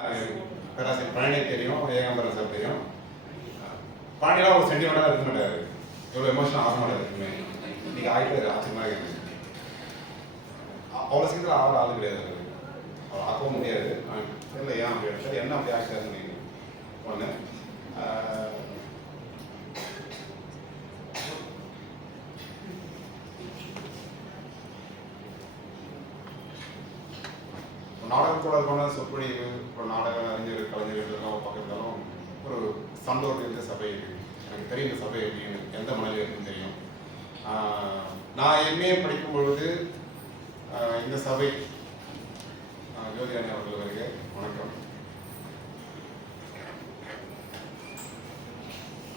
பேராசிரியர் பழனியை தெரியும், ஏகாம்பரம் சார் தெரியும். பாண்டியெல்லாம் ஒரு சென்டிமெண்டாக இருக்க மாட்டாரு, எவ்வளோ எமோஷனல் ஆக மாட்டாரு இருக்குமே. இன்னைக்கு ஆகிட்டு ஆச்சரியமாக இருக்குது. அவ்வளோ சீக்கிரம் ஆகிற ஆள் கிடையாது, அவர் ஆக்கவும் முடியாது. தெரியல ஏன் அப்படி எடுத்தாரு, என்ன அப்படி ஆக்சிடென்ட் நீங்கள் ஒன்று. நாடகத்தோட சொற்பொழிவு, ஒரு நாடக அறிஞர் கலைஞர்கள்லாம் பார்க்கறதாலும் ஒரு சந்தோஷம் இருந்த சபை இருக்குது. எனக்கு தெரியும் இந்த சபை எப்படின்னு, எந்த மனதில் இருக்குன்னு தெரியும். நான் எம்ஏ படிக்கும் பொழுது இந்த சபை ஜோதிராணி அவர்கள் வருக, வணக்கம்.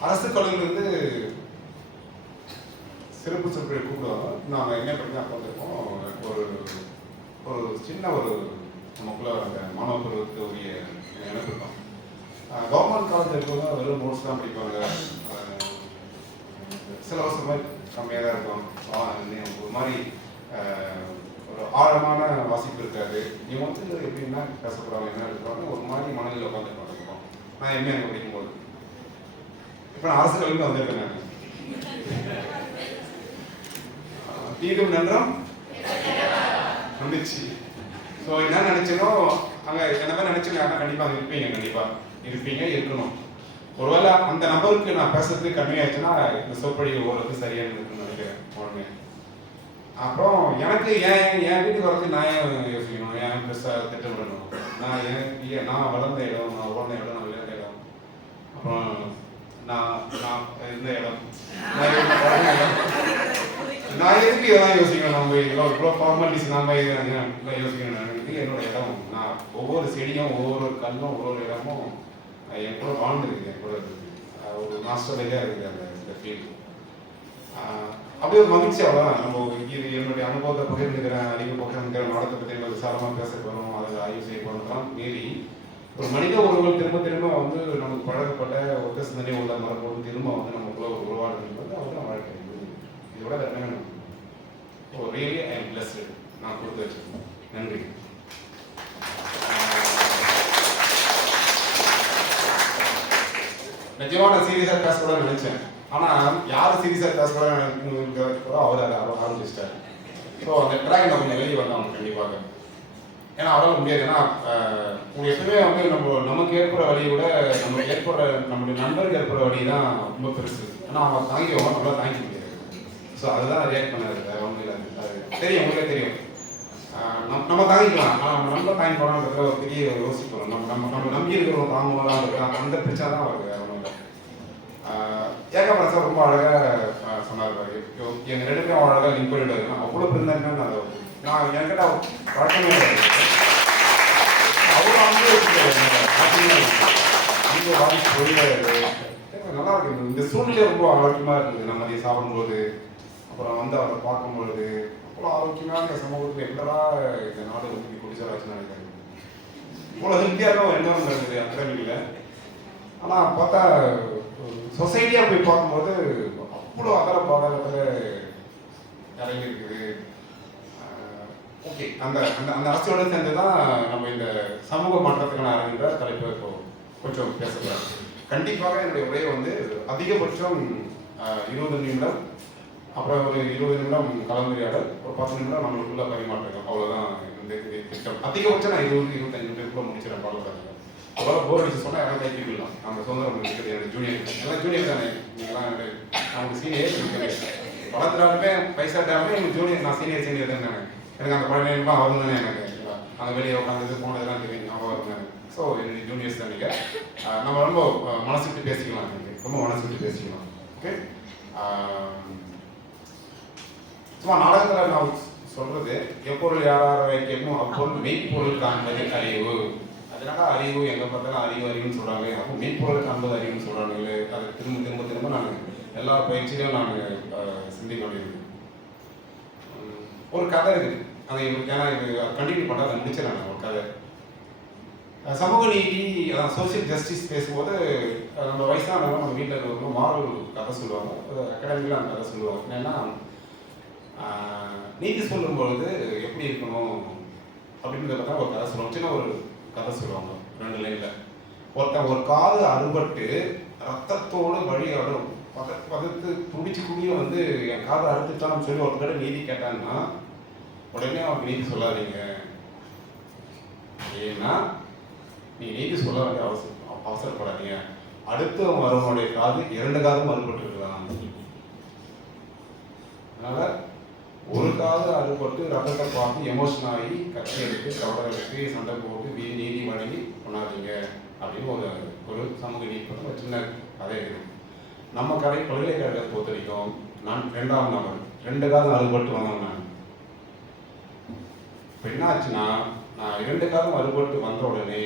அரசு கல்லூரியிலிருந்து சிறப்பு சொற்பொழிவு கூப்பிடுவாங்க. நாங்கள் என்ன பண்ணி அப்போ வந்திருக்கோம். ஒரு சின்ன ஒரு நமக்குள்ள அந்த மாணவ பருவத்துக்கு உரிய எனக்கு இருக்கும். கவர்மெண்ட் காலேஜ் இருக்கவங்க வெறும் நோட்ஸ் தான் படிப்பாங்க, சிலபஸ் மாதிரி கம்மியாக தான் இருக்கும். ஒரு மாதிரி ஒரு ஆழமான வாசிப்பு இருக்காது. இவங்க வந்து எப்படின்னா பேசப்படுறாங்க, என்ன இருக்கிறாங்க, ஒரு மாதிரி மனதில் உட்காந்து பார்த்துருக்கோம். நான் எம்ஏ அங்கே படிக்கும்போது இப்போ நான் அரசு கல்வியில் வந்திருக்கேன். நான் தீடும் நன்றம் வந்துச்சு. ஸோ என்ன நினச்சனோ அங்கே என்ன மாதிரி நினச்சிங்கன்னா கண்டிப்பாக அங்கே இருப்பீங்க இருக்கணும். ஒருவேளை அந்த நபருக்கு நான் பேசுறதுக்கு கம்மியாச்சுன்னா இந்த சொற்பொழிவு ஓரளவுக்கு சரியாக இருக்குன்னு நினைக்கிறேன் உடனே. அப்புறம் எனக்கு என் வீட்டுக்கு வரதுக்கு நான் ஏன் யோசிக்கணும், ஏன் பெருசாக திட்டமிடணும். நான் வளர்ந்த இடம், நான் உழந்த இடம், நான் விளையாட இடம், அப்புறம் நான் இருந்த இடம், நான் எதுக்கு இதெல்லாம் யோசிக்கணும். நம்ம இவ்வளோ ஃபார்மாலிட்டிஸ் நம்ம இதெல்லாம் யோசிக்கணும். எனக்கு என்னோட இடம், நான் ஒவ்வொரு செடியும் ஒவ்வொரு கல்லும் ஒவ்வொரு இடமும் என் கூட வாழ்ந்துருக்கு, என் கூட இருக்குது. ஒரு மாஸ்டர்லேயே இருக்குது அந்த ஃபீல்டு. அப்படியே ஒரு மகிழ்ச்சி, அவ்வளோதான். நம்ம இது என்னுடைய அனுபவத்தை பகிர்ந்துக்கிறேன், அறிவு பகிர்ந்துக்கிறேன், நாடகத்தை பற்றி நம்ம விசாரமாக பேச போகிறோம், அதில் ஆய்வு செய்ய போகிறோம்லாம் மீறி ஒரு மனித உறவுகள் திரும்ப வந்து நமக்கு பழகப்பட்ட ஒத்த சிந்தனை உள்ள மரபோடு திரும்ப வந்து நமக்குள்ள ஒரு உருவாடுறது அவர்தான் வாழ்க்கை. இதோட என்ன வேணும். ஓ ரியலி ஐ எம் பிளஸ்டு, நான் கொடுத்து வச்சிருக்கேன். நன்றி. நிஜமா நான் சீரியஸாக பேசக்கூடாதுன்னு நினைச்சேன். ஆனால் யார் சீரியஸாக பேசக்கூடாதுன்னு அவர் அதை ஆரம்பிச்சிட்டாரு. ஸோ அந்த ட்ராக் நம்ம கொஞ்சம் வெளியே வந்தோம் கண்டிப்பாக. ஏன்னா அவரால் முடியாது. ஏன்னா எப்பவுமே வந்து நமக்கு ஏற்படுற வழியை விட நமக்கு ஏற்படுற நம்மளுடைய நண்பருக்கு ஏற்படுற வழி தான் ரொம்ப பெருசு. ஏன்னா அவங்க தாங்கிடுவோம், நம்மளால் தாங்கிக்க முடியாது. ஸோ அதுதான் ரியாக்ட் பண்ணாரு. அவங்க அது தெரியும், உங்களுக்கே தெரியும். நம்ம தாங்கிக்கலாம், ஆனால் நம்ம தாங்கி போனான்றதுல ஒரு பெரிய யோசிக்கிறோம். நம்ம நம்பி இருக்கிறவங்க தாங்குவோம், அந்த பிரச்சனை தான் வருது. ஏகாம்பரம் சார் ரொம்ப அழகாக சொன்னார். எங்கள் ரெண்டு பேரும் அழகாக லிங்க் பண்ணிவிடுவாரு. அவ்வளோ பிறந்தாங்க நான் என்கிட்ட வழக்கமே அவ்வளோ அங்கே வாங்கி சொல்லிடாரு. நல்லா இருக்குது. இந்த சூழ்நிலை ரொம்ப ஆரோக்கியமாக இருக்குது. நம்ம அதை சாப்பிடும்போது, அப்புறம் வந்து அவரை பார்க்கும்பொழுது அவ்வளோ ஆரோக்கியமாக இந்த சமூகத்தில் எப்படா இந்த நாடு வந்து குடிச்சாராச்சுன்னு நினைக்கிறாங்க. இவ்வளோ ஹெல்த்தியாக எண்ணம் நடக்குது அகாடமியில். ஆனால் பார்த்தா சொசைட்டியாக போய் பார்க்கும்போது அவ்வளோ அகல பாடகத்தில் இறங்கி இருக்குது. ஓகே, அந்த அந்த அந்த அரசியோடு சேர்ந்து தான் நம்ம இந்த சமூக மாற்றத்துக்கான அரங்கிற தலைப்பை இப்போ கொஞ்சம் பேசலாம். கண்டிப்பாக என்னுடைய உரையை வந்து அதிகபட்சம் 20 நிமிடம், அப்புறம் ஒரு 20 நிமிடம் கலந்துரையாடல், ஒரு 10 நிமிடம் நம்மளுக்குள்ள பரிமாற்றம், அவ்வளோதான் இந்த திட்டம். அதிகபட்சம் நான் 20-25 நிமிடத்துக்குள்ள முடிச்சிடறேன். பாடக்கூடாது அவ்வளோ போர் அடிச்சு சொன்னால் யாரும் கைப்பிடலாம். நம்ம சுதந்திரம் இருக்கிறது என்னோட ஜூனியர், எல்லாம் ஜூனியர் தானே. நீங்களாம் நமக்கு சீனியர் வளர்த்துறாலுமே பைசாட்டாலுமே எனக்கு ஜூனியர், நான் சீனியர் தானே. எனக்கு அந்த பழனியெல்லாம் வரும் தானே. எனக்கு அந்த வெளியே உட்காந்து போனதெல்லாம் தெரியும், ஞாபகம் வரும். ஸோ என்னுடைய ஜூனியர்ஸ் தான் நீங்கள். நம்ம ரொம்ப மனசு விட்டு பேசிக்கலாம், ரொம்ப மனசு விட்டு பேசிக்கலாம். ஓகே, சும்மா நாடகத்தில் நான் சொல்கிறது, எப்பொருள் யாரார வைக்கணும் அப்பொருள் மெய்ப்பொருள் காண்பது அறிவு. அதனால அறிவு எங்கே பார்த்தாலும் அறிவுன்னு சொல்கிறாங்க. அப்போ மெய்ப்பொருள் காண்பது அறிவுன்னு சொல்கிறாங்களே, அதை திரும்ப நான் எல்லா பயிற்சியிலும் நான் சிந்திக்க வேண்டியது. ஒரு கதை இருக்குது, அதை ஏன்னா இது கண்டினியூ பண்ண அதை முடிச்சிடறாங்க. ஒரு கதை சமூக நீதி, அதான் சோசியல் ஜஸ்டிஸ் பேசும்போது நம்ம வயசானவங்க நம்ம வீட்டில் இருக்கிறவங்க மாரல் கதை சொல்லுவாங்க. அகாடமியில் அந்த கதை சொல்லுவாங்க. என்னென்னா நீதி சொல்லும்பொழுது எப்படி இருக்கணும் அப்படின்றத பற்றி ஒரு கதை சொல்லுவாங்க. சின்ன ஒரு கதை சொல்லுவாங்க. 2 லைன்ல. ஒருத்தன் ஒரு காது அறுபட்டு ரத்தத்தோடு வழி பதத்து துடிச்சுக்குடிய வந்து என் காதை அறுத்துட்டான்னு சொல்லி ஒருத்தர் நீதி கேட்டான்னா உடனே அவனுக்கு நீதி சொல்லாதீங்க. ஏன்னா நீ நீதி சொல்ல வேண்டிய அவசரப்படாதீங்க. அடுத்து வரவனுடைய காது 2 காதும் அறுபட்டு இருக்கலாம். அதனால ஒரு காது அறுபட்டு ரத்தத்தை பார்த்து எமோஷன் ஆகி கட்சி எடுத்து கவலை எடுத்து சண்டை போட்டு நீதி வழங்கி பண்ணாதீங்க அப்படின்னு ஒரு சமூக நீதி ஒரு சின்ன கதை இருக்கு. நம்ம பல்கலைக்கழகத்தை பொறுத்த வரைக்கும் நான் 2ஆம் நபர் 2 காதும் அறுபட்டு வந்தவன். நான் இப்போ என்ன ஆச்சுன்னா நான் 2 காதும் அறுபட்டு வந்த உடனே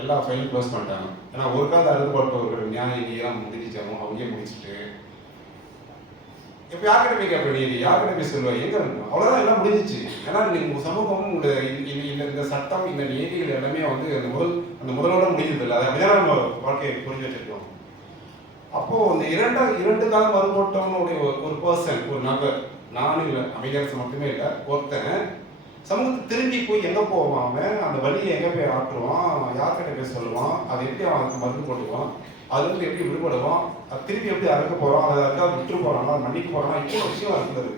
எல்லா ஃபைலும் க்ளோஸ் பண்ணிட்டாங்க. ஏன்னா ஒரு காது அறுபட்டவர்கள் நியாய நீதியெல்லாம் முடிஞ்சிச்சாமோ அவங்களே முடிச்சுட்டு இப்போ யார்கிட்ட போய் கேட்ப நீதி யார்கிட்ட போய் சொல்லுவாங்க எங்க இருக்கும் அவ்வளோதான் எல்லாம் முடிஞ்சிச்சு. ஏன்னா உங்க சமூகம் இந்த சட்டம் இந்த நீதிகள் எல்லாமே வந்து அந்த முதலோட முடிஞ்சது இல்லை. அதை அப்படிதான் நம்ம வாழ்க்கையை புரிஞ்சு வச்சிருக்கோம். அப்போ இந்த 2 காலம் மறுபட்டவனுடைய ஒரு பர்சன் ஒரு நபர் நானும் இல்லை அமைதியரசு மட்டுமே இல்லை ஒருத்தன் சமூகத்தை திரும்பி போய் எங்கே போவாம அந்த வழியை எங்கே போய் ஆற்றுவான் யார்கிட்ட போய் சொல்லுவான் அதை எப்படி அவனுக்கு மருந்து போட்டுவான் அதுலேருந்து எப்படி விடுபடுவான் அது திருப்பி எப்படி அறுக்க போகிறான் அதை அதுக்காக விட்டு போகிறானா மன்னிக்க போகிறானா இப்போ விஷயம் இருக்குது.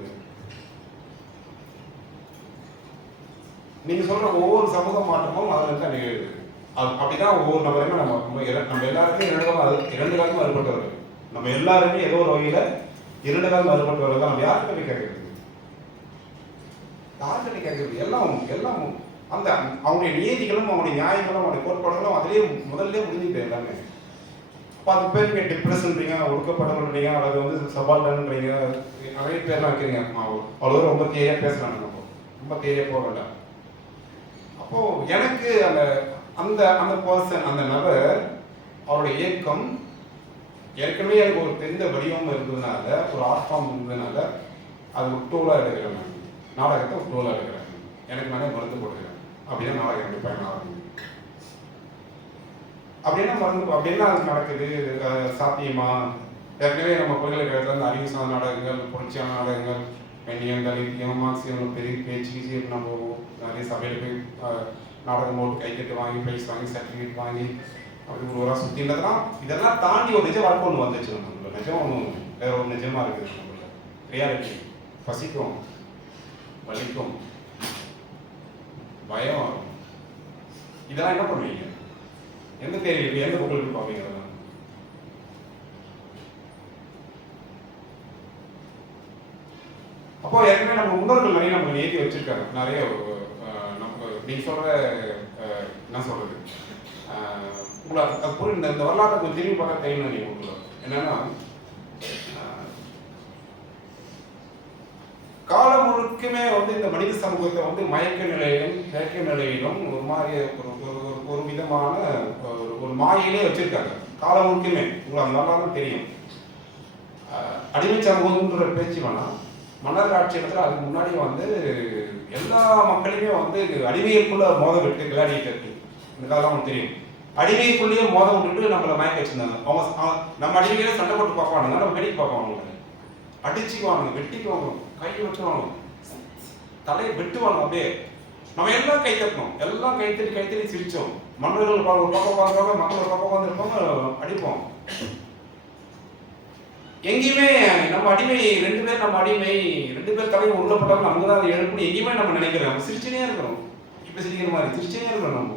நீங்கள் சொல்கிற ஒவ்வொரு சமூக மாற்றமும் அதில் தான் நிகழ்வுது. அப்படிதான் ஒவ்வொரு நபருமே நம்ம எல்லாருமே 2 காலமும் அறுபட்டவர்கள். நம்ம எல்லாருமே ஏதோ ஒரு வகையில் 2 காலம் அறுபட்டவர்கள் தான். நம்ம யார்கிட்ட போய் கேட்கறது யார்கிட்ட கேட்கறது எல்லாம் அந்த அவங்களுடைய நீதிகளும் அவங்களுடைய நியாயங்களும் அவங்களுடைய கோட்பாடுகளும் அதிலே முதல்ல முடிஞ்சுட்டு எல்லாமே. அப்போ அது பேர் நீங்கள் டிப்ரெஷன்றீங்க ஒடுக்கப்படணுன்றீங்க அல்லது வந்து சபால்டன்றீங்க நிறைய பேர்லாம் வைக்கிறீங்க. அவ்வளோ ரொம்ப தேரியாக பேசலாம் நம்ம ரொம்ப தேரியாக போக வேண்டாம். அப்போது எனக்கு அந்த பர்சன் அந்த நபர் அவருடைய இயக்கம் ஏற்கனவே எனக்கு ஒரு தெரிந்த வடிவம் இருந்ததுனால ஒரு ஆர்ட் ஃபார்ம் இருந்ததுனால அது ஒரு டூலாக எடுக்கிறேன். நான் நாடகத்தை ஒரு டூலாக எடுக்கிறேன். எனக்கு நானே மருந்து போட்டுக்கிறேன் அப்படின்னா நாடகம் எப்படி பயனாகும் அப்படின்னா அது நடக்குது சாத்தியமா? ஏற்கனவே நம்ம பல்கலைக்கழகத்தில் வந்து அறிவு சார்ந்த நாடகங்கள் புரட்சியான நாடகங்கள் பெண்ணியங்கள் இலக்கியம் மார்க்சியம் பெரிய பேச்சு நம்ம நிறைய சபையில் போய் நாடகம் போட்டு கைத்தட்டு வாங்கி ப்ரைஸ் வாங்கி சர்டிஃபிகேட் வாங்கி அப்படி ஒரு வாரம் சுற்றின்றதுலாம் இதெல்லாம் தாண்டி ஒரு நிஜ வாழ்க்கை ஒன்று வந்துச்சு. நம்மளோட நிஜம் ஒன்று வேற ஒரு நிஜமாக இருக்குது. நம்மளோட ரியாலிட்டி பசிக்கும் வலிக்கும் பயம் வரும். இதெல்லாம் என்ன பண்ணுவீங்க? எந்த தேவையில் எந்த புகழுக்கு பார்ப்பீங்க? அதெல்லாம் அப்போ ஏற்கனவே நம்ம முன்னோர்கள் நிறைய நம்ம ஏற்றி வச்சிருக்காங்க. நிறைய நமக்கு நீங்க சொல்ற என்ன சொல்றது உங்களை அது புரியும். இந்த வரலாற்றை கொஞ்சம் திரும்பி பார்த்தா தெரியும். நீங்க உங்களை என்னன்னா காலம் முழுக்குமே வந்து இந்த மனித சமூகத்தை வந்து மயக்க நிலையிலும் செயற்கை நிலையிலும் ஒரு மாதிரி ஒரு விதமான ஒரு மாயிலே வச்சிருக்காங்க. காலம் முழுக்குமே உங்களுக்கு அந்த வரலாறு தெரியும். அடிமை சமூகம்ன்ற பேச்சு வேணாம். மன்னர் ஆட்சி இடத்துல அதுக்கு முன்னாடி வந்து எல்லா மக்களுமே வந்து அடிமைக்குள்ள மோத விட்டு விளையாடிட்டு இருக்கு. இந்த காலம் உங்களுக்கு தெரியும். அடிமைக்குள்ளேயே மோத விட்டுட்டு நம்மளை மயக்க வச்சிருந்தாங்க. அவங்க நம்ம அடிமையிலே சண்டை போட்டு பார்ப்பானுங்க, நம்ம வெடிக்கு பார்ப்பாங்க, அடிச்சுக்குவாங்க, வெட்டிக்குவாங்க, கை வெட்டுவாங்க, தலையை வெட்டுவாங்க. அப்படியே நம்ம எல்லாம் கை தட்டணும், எல்லாம் கைத்தறி சிரிச்சோம். மன்னர்கள் ஒரு பக்கம் உட்காந்துருப்பாங்க, மக்கள் ஒரு பக்கம் உட்காந்துருப்பாங்க, அடிப்போம். எங்கேயுமே நம்ம அடிமை 2 பேர், நம்ம அடிமை 2 பேர் தலையை உள்ளப்பட்டாலும் நமக்கு தான் அதை எழுப்பி எங்கேயுமே நம்ம நினைக்கிறோம். நம்ம சிரிச்சுனே இருக்கிறோம். இப்ப சிரிக்கிற மாதிரி சிரிச்சுனே இருக்கிறோம். நம்ம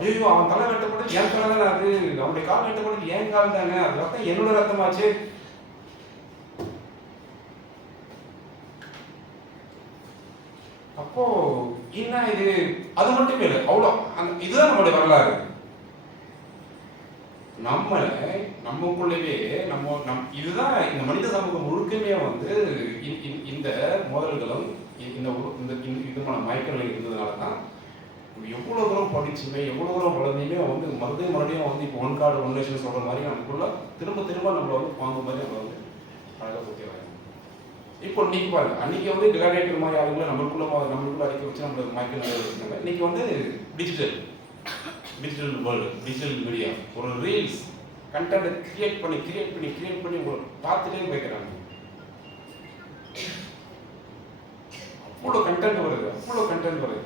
ஐயோ அவன் தலை வெட்டப்பட்டு என் தலை தானே, அது அவனுடைய கால் வெட்டப்பட்டு என் கால் தானே, அது ரத்தம் என்னோட ரத்தமாச்சு. அப்போ என்ன இது? அது மட்டுமே இல்லை, அவ்வளோ இதுதான் நம்மளுடைய வரலாறு. நமக்குள்ளவே இதுதான் இந்த மனித சமூகம் முழுக்கமே வந்து இந்த மோதல்களும் இந்த விதமான மயக்கங்கள் இருந்ததுனால தான் எவ்வளவு தூரம் படிச்சுமே எவ்வளவு தூரம் வளர்ந்துமே வந்து மறுபடியும் வந்து இப்போ ஒன் கார்டு ஒன் நேஷன் சொல்ற மாதிரி நமக்குள்ள திரும்ப நம்மளை வந்து வாங்க மாதிரி நம்மளை வந்து அழகாக சுற்றிடுறாங்க. இப்போ இன்னைக்கு பாருங்க, அன்னைக்கு வந்து கிளாடியேட்டர் மாதிரி ஆளுங்களை நம்மளுக்குள்ள அடிக்க வச்சு நம்மளை மயக்க நிலையில் வச்சுருந்தாங்க. இன்னைக்கு வந்து டிஜிட்டல் வேர்ல்டு, டிஜிட்டல் மீடியா, ஒரு ரீல்ஸ் கண்டென்ட் கிரியேட் பண்ணி ஒரு பார்த்துட்டே போய்க்கிறாங்க. அவ்வளோ கண்டென்ட் வருது.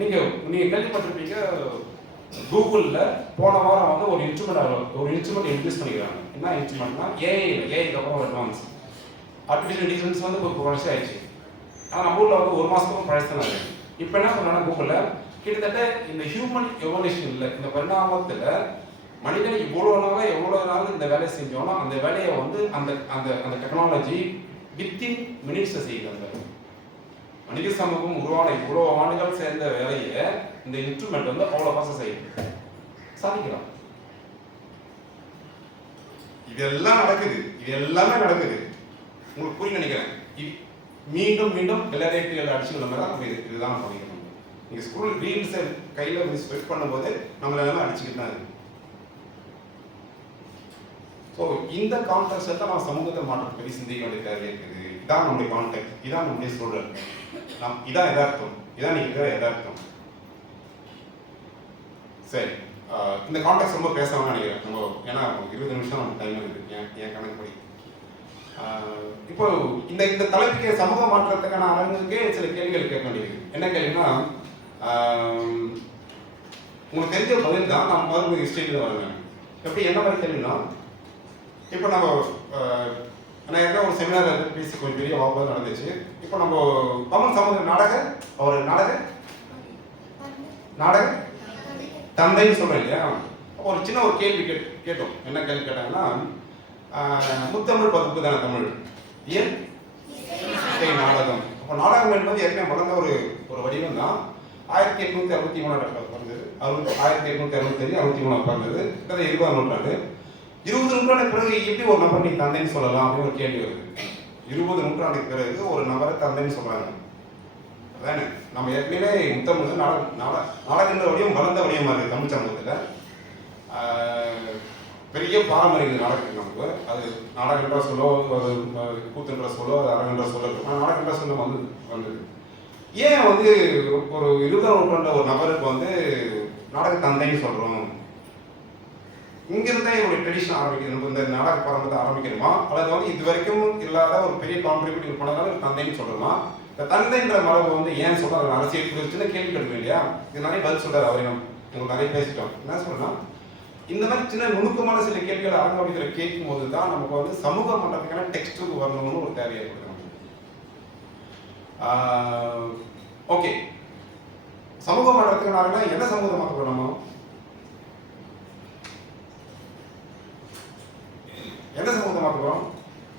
நீங்கள் கேள்விப்பட்டிருப்பீங்க, கூகுளில் போன வாரம் வந்து ஒரு இன்ஸ்ட்ருமெண்ட் இன்ட்ரடியூஸ் பண்ணிக்கிறாங்க. என்ன இன்ஸ்ட்ருமெண்ட்னா ஏஐக்கு அப்புறம் ஒரு அட்வான்ஸ் ஆர்டிஃபிஷியல் இன்டெலிஜென்ஸ் வந்து இப்போ பழசு ஆயிடுச்சு. ஆனால் நம்ம ஊரில் வந்து ஒரு மாதத்துக்கும் பழசு தான் இருக்குது. இப்போ என்ன சொல்கிறாங்கன்னா கூகுளில் கிட்டத்தட்ட இந்த ஹியூமன் எவல்யூஷன் இல்லை, இந்த பரிணாமத்தில் மனிதன் எவ்வளோ நாள் இந்த வேலையை செஞ்சோன்னா அந்த வேலையை வந்து அந்த அந்த அந்த டெக்னாலஜி வித்தின் மினிட்ஸை செய்யுது. அந்த மனித சமூகம் உருவான இவ்வளோ ஆண்டுகள் சேர்ந்த வேலையை இந்த இன்ஸ்ட்ருமெண்ட் வந்து அவ்வளோ பாசம் செய்யுது, சாதிக்கலாம். இது எல்லாமே நடக்குது. உங்களுக்கு புரிய நினைக்கிறேன். மீண்டும் விளையாட்டுகள் அடிச்சு நம்ம தான் நம்ம இதுதான் பண்ணிக்கணும். நீங்கள் ஸ்கூல் ரீல்ஸை கையில் ஸ்பெட் பண்ணும்போது நம்மள எல்லாமே அடிச்சுக்கிட்டு தான் இருக்கு. ஸோ இந்த கான்டெக்ட்ஸை தான் நம்ம சமூகத்தை மாற்றம் பெரிய சிந்திக்க வேண்டிய தேவை இருக்குது. இதான் நம்முடைய கான்டெக்ட், இதான் நம்முடைய சூழல், இதான் யதார்த்தம், இதான் நீங்கள் இருக்கிற யதார்த்தம். சரி, இந்த கான்டெக்ட் ரொம்ப பேசணும்னு நினைக்கிறேன் நம்ம, ஏன்னா 20 நிமிஷம் நம்ம டைம் இருக்குது என் கணக்குப்படி. இப்போ இந்த தலைப்புக்கு சமூக மாற்றத்துக்கான அரங்குக்கே சில கேள்விகள் கேட்க வேண்டியது. என்ன கேள்வின்னா, உங்களுக்கு தெரிஞ்ச பதில் தான் நான் மறுபடியும் ஹிஸ்டரியில் வருவேன். எப்படி என்ன மாதிரி கேள்வினா, இப்போ நம்ம நான் ஏற்கனவே ஒரு செமினார் பேசி கொஞ்சம் பெரிய வாக்குவாதம் நடந்துச்சு. இப்போ நம்ம தமிழ் சமூக நாடக தந்தைன்னு சொல்கிறேன் இல்லையா. அப்போ ஒரு சின்ன ஒரு கேள்வி கேட்டோம். என்ன கேள்வி கேட்டாங்கன்னா, முத்தமிழ் பகுப்பு தானே தமிழ், ஏன் இசை நாடகம். அப்போ நாடகம் என்பது ஏற்கனவே வளர்ந்த ஒரு வடிவம் தான். 1863 பிறந்தது, 1865 63 பிறந்தது, 20ஆம் நூற்றாண்டு. 20 நூற்றாண்டுக்கு பிறகு எப்படி ஒரு நபர் நீ தந்தைன்னு சொல்லலாம் அப்படின்னு ஒரு கேள்வி வருது. 20 நூற்றாண்டுக்கு பிறகு ஒரு நபரை தந்தைன்னு சொல்றாங்க. அதானே நம்ம ஏற்கனவே முத்தமிழ் நாடகன்ற வடிவம் வளர்ந்த வடிவமா இருக்கு தமிழ் சமூகத்தில். பெரிய பாரம்பரிய நாடகம் நமக்கு. அது நாடகன்ற சொல்லோ, கூத்துன்ற சொல்லோ, அது அரங்கன்ற சொல்ல இருக்கும். ஆனால் நாடகன்ற சொல்ல வந்தது. ஏன் வந்து ஒரு 20ஆம் நூற்றாண்டு ஒரு நபருக்கு வந்து நாடக தந்தைன்னு சொல்றோம்? இங்கிருந்தே என்னுடைய ட்ரெடிஷன் ஆரம்பிக்கணும், இந்த நாடக பாரம்பரியத்தை ஆரம்பிக்கணுமா, அல்லது வந்து இது வரைக்கும் இல்லாத ஒரு பெரிய கான்ட்ரிபியூட் பண்ணதால தந்தைன்னு சொல்றோமா? இந்த தந்தைன்ற மரபு வந்து ஏன் சொல்றாங்க? அரசியல் குறிச்சுன்னு கேள்வி கேட்கணும் இல்லையா? இது நிறைய பதில் சொல்றாரு அவரையும், உங்களுக்கு நிறைய பேசிட்டோம். என்ன சொல்றேன்னா, இந்த மாதிரி சின்ன நுணுக்கமான சில கேள்விகளை அரங்கத்தில் கேட்கும் போது தான் நமக்கு வந்து சமூக மட்டத்துக்கான டெக்ஸ்ட்டுக்கு வரணும்னு ஒரு தேவை ஏற்படுது. ஓகே, சமூக மாற்றத்துக்கான என்ன சமூகத்தை மாற்ற போறோமோ, எந்த சமூகத்தை மாற்ற போறோம்?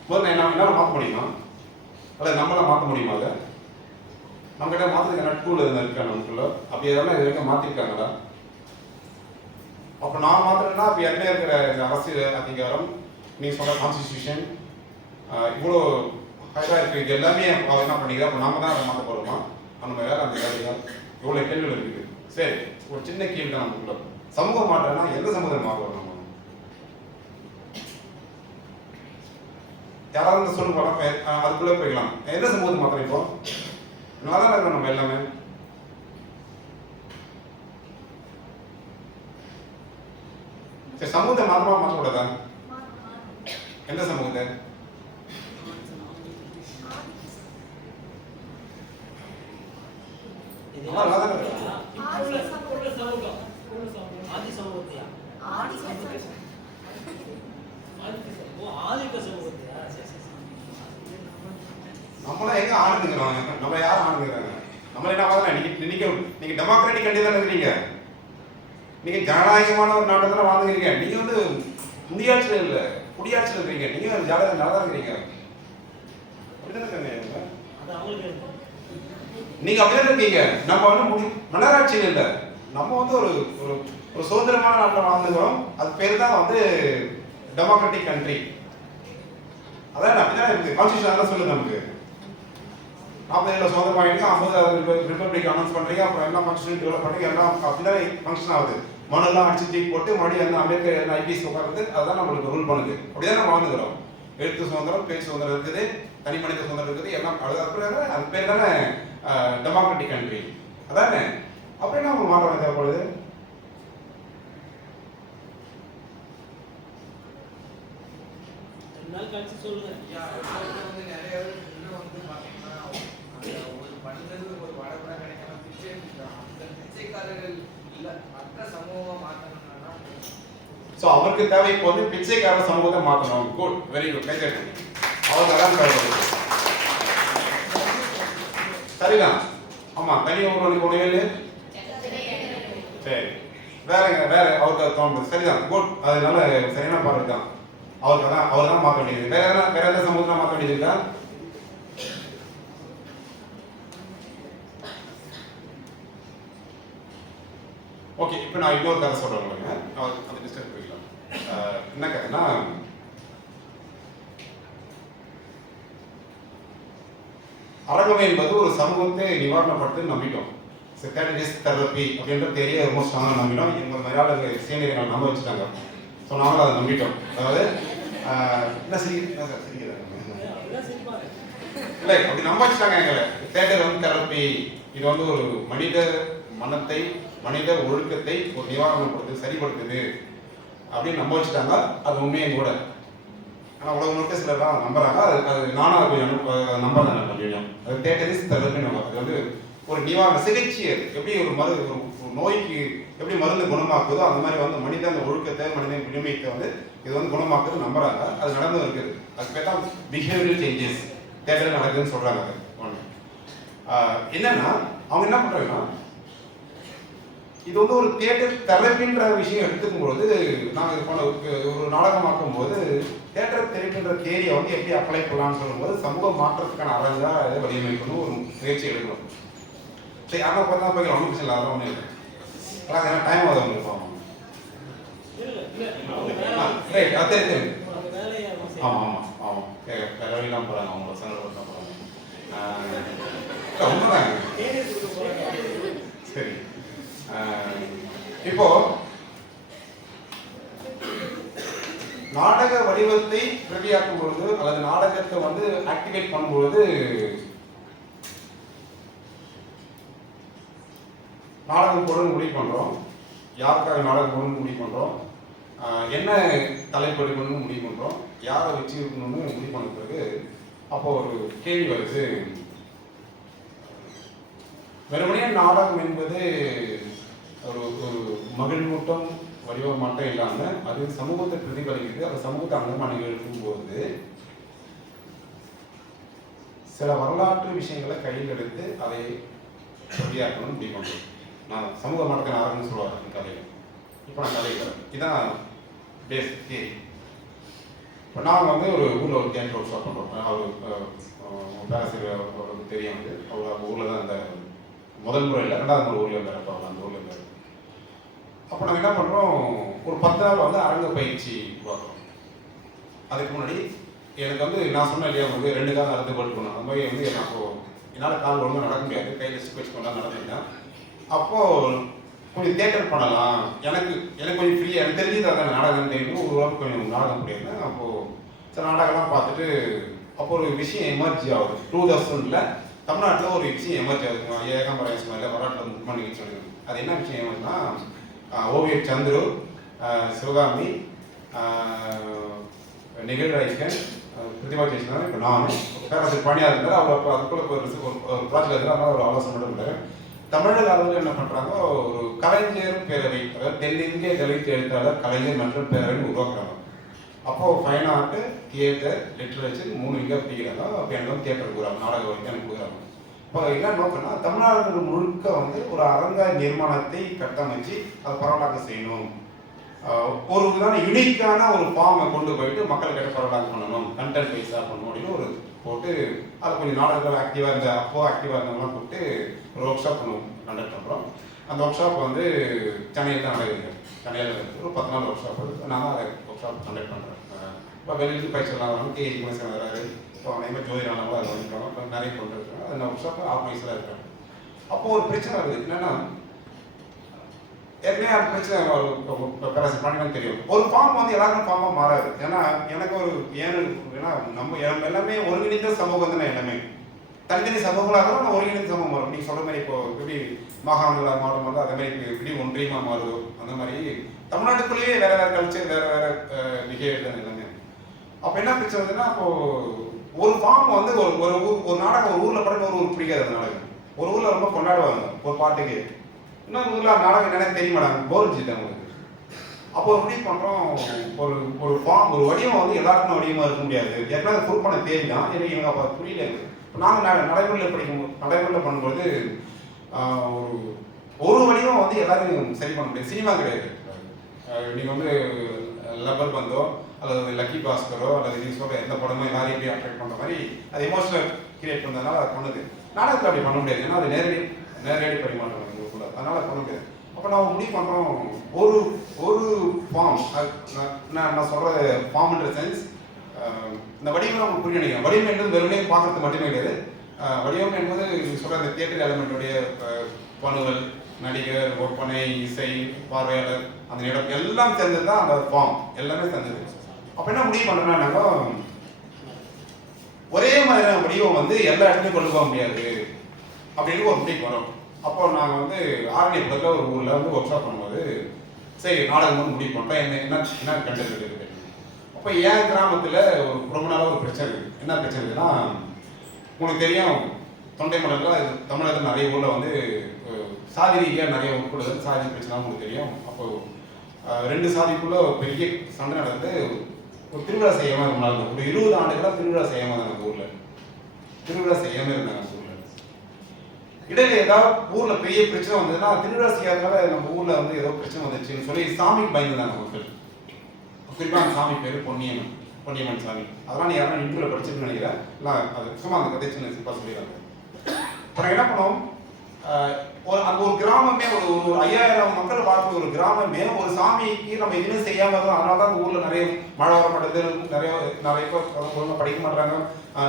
முதல்ல என்னால மாற்ற முடியுமா, அல்லது நம்மளால மாற்ற முடியுமா? அதை நம்ம கிட்ட மாற்றதுக்கு நட்புல இருக்கா நமக்குள்ள? அப்படி எதெல்லாம் இது வரைக்கும் மாற்றிருக்காங்களா? அப்போ நான் மாத்திரம்னா அப்போ என்ன இருக்கிற இந்த அரசியல் அதிகாரம், நீ சொல்ற கான்ஸ்டிடியூஷன், இவ்வளோ ஹைராக இருக்குது, இது எல்லாமே அவர் என்ன பண்ணிக்கிறா? அப்போ நாம தான் அதை மாற்ற போகிறோமா? நம்ம வேலை அந்த வேலையா? இவ்வளோ கேள்விகள் இருக்குது. சரி, ஒரு சின்ன கேள்வி தான் நமக்குள்ள. சமூக மாற்றம்னா எந்த சமூகம் மாறுவோம்? நம்ம யாராவது சொல்லுங்க, அதுக்குள்ளே போய்க்கலாம். எந்த சமூகத்தை மாத்திரம் இப்போ நல்லா தான் இருக்கோம் நம்ம எல்லாமே. சரி, சமூகத்தை மாற்றமா மாற்றக்கூடாதா? எந்த சமூகத்தை? நம்மள எங்க ஆளுங்கிறோம்? நம்ம யாரும் ஆளுங்கிறாங்க? நம்மள என்ன ஆகுதுன்னா, நீங்க டெமோக்ராட்டிக் கண்ட்ரி தானே இருக்கிறீங்க, நீங்க ஜனநாயகமான ஒரு நாட்டை தானே வாழ்ந்துக்கிறீங்க. நீங்க வந்து முடியாட்சியில் இல்லை, குடியாட்சியில் இருக்கிறீங்க. நீங்க ஜாலியாக நல்லா இருக்கிறீங்க. அப்படிதானே நீங்க அப்படிதான் இருக்கீங்க. நம்ம வந்து மன்னராட்சியில் இல்லை, நம்ம வந்து ஒரு ஒரு சுதந்திரமான நாட்டில் வாழ்ந்துக்கிறோம். அது பேர் தான் வந்து டெமோக்ராட்டிக் கண்ட்ரி. அதான் அப்படிதான் இருக்கு. கான்ஸ்டியூஷன் அதெல்லாம் சொல்லுங்க. நமக்கு 47 சுதந்திரம் ஆகிடுங்க, 50 ரிப்பப்ளிக் அனௌன்ஸ் பண்றீங்க, அப்புறம் எல்லாம் கான்ஸ்டியூஷன் டெவலப் பண்ணுறீங்க, எல்லாம் அப்படிதான் ஃபங்க்ஷன் ஆகுது. மனெல்லாம் அடிச்சு தூக்கி போட்டு மறுபடியும் அந்த அம்பேத்கர் ஐபிஎஸ் உட்கார்றது, அதுதான் நம்மளுக்கு ரூல் பண்ணுது. அப்படிதான் நம்ம வாழ்ந்துக்கிறோம். எழுத்து சுதந்திரம், பேச்சு சுதந்திரம் இருக்குது, தனி மனித சுதந்திரம் இருக்குது, எல்லாம் அது பேர் தானே டெமோக்ராட்டிக் கண்ட்ரி. அதானே? அப்படின்னா நம்ம மாற்றம் தேவைப்படுது. சொல்லுங்க. ஒரு மனிதர் ஒரு வடை கூட கிடைக்காம பிச்சை எடுத்துட்டான். அந்த ஸோ அவருக்கு தேவை இப்போ வந்து பிச்சைக்கார சமூகத்தை மாற்றணும். குட், வெரி குட், கை தட்டுங்க. அவருக்கு அதான் தேவை. சரிதான். ஆமா, தனி ஒருவனுக்கு உணவு. சரி, வேற அவருக்கு தோணுது. சரிதான், குட். அதனால சரியான பார்வை தான். அவருக்கு தான் அவர் தான் மாற்ற வேண்டியது. வேற எந்த சமூகத்தை மாற்ற வேண்டியது இருக்கா? ஓகே, இப்போ நான் இன்னொரு கதை சொல்றேன் உங்களுக்கு. அந்த டிஸ்கஸ் போயிடலாம். என்ன கதைன்னா, அரங்கமை என்பது ஒரு சமூகத்தை நிவாரணப்படுத்தி நம்பிட்டோம். செக்ரட்டரிஸ் தெரப்பி அப்படின்ற தெரிய ரொம்ப ஸ்ட்ராங்காக நம்பிட்டோம். எங்கள் மரியாதை சீனியர்கள் நம்ப வச்சுட்டாங்க. ஸோ நாங்களும் அதை நம்பிட்டோம். அதாவது என்ன சிரிக்கிறாங்க இல்லை, அப்படி நம்ப வச்சுட்டாங்க எங்களை. தேட்டர் வந்து தெரப்பி, இது வந்து ஒரு மனித மனத்தை, மனித ஒழுக்கத்தை ஒரு நிவாரணப்படுத்து, சரிப்படுத்துது அப்படின்னு நம்ப வச்சுட்டாங்க. அது உண்மையும் கூட. ஆனால் உலகம் முழுக்க சிலர் நம்புறாங்க. அது நானும் அது கொஞ்சம் நம்புறேன் கொஞ்சம். அது தேட்டரிஸ் தெரப்பி நம்ம அது வந்து ஒரு நிவாரண சிகிச்சை. எப்படி ஒரு நோய்க்கு எப்படி மருந்து குணமாக்குதோ அந்த மாதிரி வந்து மனித அந்த ஒழுக்கத்தை, மனித வினிமயத்தை வந்து இது வந்து குணமாக்குது நம்புறாங்க. அது நடந்து இருக்குது. அது கேட்டா பிஹேவியரல் சேஞ்சஸ் தேட்டரில் நடக்குதுன்னு சொல்றாங்க. அது ஒன்று என்னன்னா, அவங்க என்ன பண்றாங்கன்னா, இது வந்து ஒரு தியேட்டர் தெரப்பின்ற விஷயம் எடுத்துக்கும் பொழுது, நாங்கள் இது போன ஒரு நாடகமாக்கும் போது தியேட்டர் தெரப்பின்ற தேரியை வந்து எப்படி அப்ளை பண்ணலாம்னு சொல்லும்போது, சமூக மாற்றத்துக்கான அரங்கா இதை வடிவமைக்கணும், ஒரு முயற்சி எடுக்கணும். சரி, யாரா பார்த்தா போய் ஒன்றும் பிரச்சனை இல்லை, அதெல்லாம் ஒன்றும் இல்லை. ஆனால் ஏன்னா டைம் ஆகுது அவங்களுக்கு. ரைட், அது தெரியுது. ஆமாம் ஆமாம் ஆமாம், வேற வழியெல்லாம் போகிறாங்க, அவங்க பசங்களை தான் போகிறாங்க. உண்மைதாங்க. சரி, இப்போ நாடக வடிவத்தை பிரதியாக்கும் பொழுது அல்லது நாடகத்தை வந்து ஆக்டிவேட் பண்ணும்பொழுது நாடகம் போடணும்னு முடிவு பண்ணுறோம். யாருக்காக நாடகம் போடணும்னு முடிவு பண்ணுறோம், என்ன தலைப்பு எடுக்கணும்னு முடிவு பண்ணுறோம், யாரை வச்சு இருக்கணும்னு முடிவு பண்ண பிறகு அப்போ ஒரு கேள்வி வருது. வெறுமனே நாடகம் என்பது ஒரு மகிழ்வூட்டம் வடிவம் மட்டும் இல்லாமல் அது சமூகத்தை பிரதிபலிக்குது. அந்த சமூகத்தை அங்கமாக நிகழ்த்தும் போது சில வரலாற்று விஷயங்களை கையில் எடுத்து அதை பிரதியாக்கணும்னு முடிவு பண்ணுறோம். நான் சமூக மாற்றத்தை நாடகம்னு சொல்லுவார் அந்த கதையில். இப்போ நான் கதைக்கு வரேன். இதுதான் பேஸ் தியரி. இப்போ நான் வந்து ஒரு ஊரில் ஒரு தியேட்டர் ஒர்க் ஷாப் பண்ணுறோம். அவர் பேராசிரியர் அவருக்கு தெரியும். வந்து அவர் ஊரில் தான் அந்த முதல் முறை இல்லை, ரெண்டாவது முறை ஊரில் இருந்தார். அப்போ அந்த ஊரில் இருந்தார். அப்போ நாங்கள் என்ன பண்ணுறோம், ஒரு 10 நாள் வந்து அரங்க பயிற்சி உருவாக்குறோம். அதுக்கு முன்னாடி எனக்கு வந்து நான் சொன்னேன் இல்லையா, வந்து 2 கால் நடந்து போட்டுக்கணும். அந்த மாதிரி வந்து நான் என்னால் கால் ஒழுங்காக நடக்க முடியாது, கையில் ஸ்டிக் வச்சு கொண்டா நடந்துட்டேன். அப்போது கொஞ்சம் தியேட்டர் பண்ணலாம், எனக்கு கொஞ்சம் ஃப்ரீயாக எனக்கு தெரிஞ்சது அதான் நாடகம் தெரியும். ஒரு வாரம் கொஞ்சம் நாடகம் பண்ணியிருந்தேன். அப்போது சில நாடகம்லாம் பார்த்துட்டு அப்போ ஒரு விஷயம் எமர்ஜி ஆகுது. 2000ல் தமிழ்நாட்டில் ஒரு விஷயம் எமர்ஜி ஆகுது. ஏகாம்பரம் ஸ்மைலில் வரலாற்றில் முக்கியமான நிகழ்ச்சி சொல்லுங்க. அது என்ன விஷயம் எமர்ஜினா, ஓவியர் சந்துரு, சிவகாமி, நிகழ்ராய்க்கன், பிரதிபா ஜெயிச்சுனா, இப்போ நான் பேராசிரியர் பணியாக இருந்தார். அவர் அப்போ அதுக்குள்ள ஒரு ப்ராஜெக்ட் இருந்தார். அதனால் ஒரு ஆலோசனை மட்டும் இருந்தார். தமிழக அளவில் என்ன பண்ணுறாங்க, ஒரு கலைஞர் பேரவை, அதாவது தென்னிந்திய தலித் எழுத்தாளர் கலைஞர் மற்றும் பேரவைன்னு உருவாக்குறாங்க. அப்போது ஃபைன் ஆர்ட்டு, தியேட்டர், லிட்ரேச்சர் 3 இங்கே பிடிக்கிறாங்க. அப்போ எனக்கு வந்து தியேட்டர் கொடுக்குறாங்க, நாடக வைக்க எனக்கு கொடுக்குறாங்க. இப்போ என்ன நோக்கம்னா, தமிழ்நாடு முழுக்க வந்து ஒரு அரங்க நிர்மாணத்தை கட்டமைச்சு அதை பரவலாக்கம் செய்யணும். ஒரு விதமான யூனிக்கான ஒரு ஃபார்மை கொண்டு போயிட்டு மக்கள்கிட்ட பரவலாக்கம் பண்ணணும், கண்டென்ட் வைஸாக பண்ணணும் அப்படின்னு ஒரு போட்டு அதை கொஞ்சம் நாடகங்கள் ஆக்டிவாக இருந்த அப்போ ஆக்டிவாக இருந்தவங்களாம் போட்டு ஒரு ஒர்க் ஷாப் கண்டக்ட் பண்ணுறோம். அந்த ஒர்க் ஷாப் வந்து சென்னையில் தான் நடக்குது. சென்னையில் ஒரு 10 நாள் ஒர்க் ஷாப். நான் தான் அதை ஒர்க் ஷாப் கண்டக்ட் பண்ணுறேன். இப்போ வெளியிட்டு பயிற்சியெல்லாம் வராங்க, கேஜி மனுஷன் வராரு, இப்போ அதேமாதிரி ஜோதிரானவங்களும் அதை வந்துருக்காங்க. இப்போ நிறைய கொண்டு இருக்காங்க. அது நான் ஒர்க் ஷாப் ஆர்கனைஸராக இருக்கிறேன். அப்போது ஒரு பிரச்சனை வருது. என்னென்னா, ஏற்கனவே அந்த பிரச்சனை பேராசிரியர் பண்ணிதான் தெரியும். ஒரு ஃபார்ம் வந்து எல்லாருக்கும் ஃபார்மாக மாறாது. ஏன்னா எனக்கு ஒரு ஏன்னா நம்ம எல்லாமே ஒருங்கிணைந்த சமூகம் தானே. எல்லாமே தனித்தனி சமூகங்களாக இருந்தாலும் நான் ஒருங்கிணைந்த சமூகம் வரும். நீங்கள் சொல்கிற மாதிரி இப்போ எப்படி மாகாணங்களாக மாறும் போது அதே மாதிரி எப்படி ஒன்றியமாக மாறுதோ அந்த மாதிரி தமிழ்நாட்டுக்குள்ளேயே வேற வேற கல்ச்சர், வேற வேற பிஹேவியர் தான் எல்லாமே. அப்போ என்ன பிரச்சனை வந்துன்னா, அப்போது ஒரு ஃபார்ம் வந்து ஒரு நாடகம் ஒரு ஊரில் படம் ஒரு ஊர் பிடிக்காது. அந்த நாடகம் ஒரு ஊரில் ரொம்ப கொண்டாடுவாங்க ஒரு பாட்டுக்கு. இன்னொரு ஊரில் நாடகம் என்னன்னு தெரிய மாட்டாங்க, போர் அடிச்சுது அவங்களுக்கு. அப்போ ஒரு முடிவு பண்ணுறோம், ஒரு ஒரு ஃபார்ம், ஒரு வடிவம் வந்து எல்லாருக்கும் வடிவமாக இருக்க முடியாது. ஏற்கனவே ப்ரூவ் பண்ண தேதி தான், எனக்கு எனக்கு அப்போ புரியல. இப்போ நாங்கள் நடைமுறையில் பண்ணும்போது ஒரு வடிவம் வந்து எல்லாரும் சரி பண்ண முடியாது. சினிமா கிடையாது. நீங்கள் வந்து லப்பர் பந்தோ அல்லது லக்கி பாஸ்கரோ அல்லது நீ சொல்கிற எந்த படமோ எல்லாரையும் எப்படி அட்ராக்ட் பண்ணுற மாதிரி அது எமோஷனல் கிரியேட் பண்ணுறதுனால அது பண்ணுது. நாடகத்தில் அப்படி பண்ண முடியாது, ஏன்னா அது நேரடி பரிமாற்றம் உங்களுக்குள்ள, அதனால் பண்ண முடியாது. அப்போ நான் முடிவு பண்ணுறோம், ஒரு ஃபார்ம், நான் சொல்கிற ஃபார்ம்ன்ற சென்ஸ், இந்த வடிவம் உங்களுக்கு புரிய நினைக்கிறேன். வடிவம் என்பது வெறுமனே பார்க்கறது மட்டுமே கிடையாது. வடிவம் என்பது சொல்கிற அந்த தியேட்டர் எலமெண்ட்டுடைய பணுவல், நடிகர், ஒப்பனை, இசை, பார்வையாளர், அந்த இடம் எல்லாம் சேர்ந்தது தான் அந்த ஃபார்ம், எல்லாமே சேர்ந்தது. அப்போ என்ன முடிவு பண்ணுறோம்னாக்கா, ஒரே மாதிரியான வடிவம் வந்து எல்லா இடத்துலையும் கொண்டு போக முடியாது அப்படின்னு ஒரு முடிவு வரும். அப்போ நாங்கள் வந்து ஆரணி பக்கத்தில் ஒரு ஊரில் வந்து ஒர்க் ஷாப் பண்ணும்போது சரி நாடகம் வந்து முடிவு பண்ணுறோம், என்ன கண்டென்ட் இருக்குது. அப்போ என் கிராமத்தில் ரொம்ப நாளாக ஒரு பிரச்சனை இருக்குது. என்ன பிரச்சனை இருக்குன்னா, உங்களுக்கு தெரியும் தொண்டை மண்டலத்தில் தமிழகத்தில் நிறைய ஊரில் வந்து சாதி ரீதியாக நிறைய உட்படுதல், சாதி பிரச்சனை உங்களுக்கு தெரியும். அப்போது ரெண்டு சாதிக்குள்ள பெரிய சண்டை நடந்து ஒரு திருவிழா செய்யாமல் இருந்தாங்க. ஒரு 20 ஆண்டுகளாக திருவிழா செய்யாமல் இருந்தாங்க ஊரில். திருவிழா செய்யாமல் இருந்தாங்க ஊரில். இடையில ஏதாவது ஊரில் பெரிய பிரச்சனை வந்ததுன்னா, திருவிழா செய்யாதனால நம்ம ஊரில் வந்து ஏதோ பிரச்சனை வந்துச்சுன்னு சொல்லி சாமிக்கு பயந்துருந்தாங்க மக்கள். குறிப்பாக அந்த சாமி பேர் பொன்னியம்மன் சாமி. அதெல்லாம் நீ யாரும் இன்டர்வியூவில் படிச்சுன்னு நினைக்கிறேன். இல்லை அது சும்மா அந்த கதை சின்ன சிப்பாக சொல்லிடுறாங்க. அப்புறம் என்ன பண்ணோம், அந்த ஒரு கிராமமே ஒரு 5000 மக்கள் வாழ்க்கை ஒரு கிராமமே ஒரு சாமிக்கு நம்ம எதுவுமே செய்யாம இருக்கோம். அதனால தான் அந்த ஊர்ல நிறைய மழை வர மாட்டேங்குது, நிறைய பேர் ஒழுங்காக படிக்க மாட்டாங்க,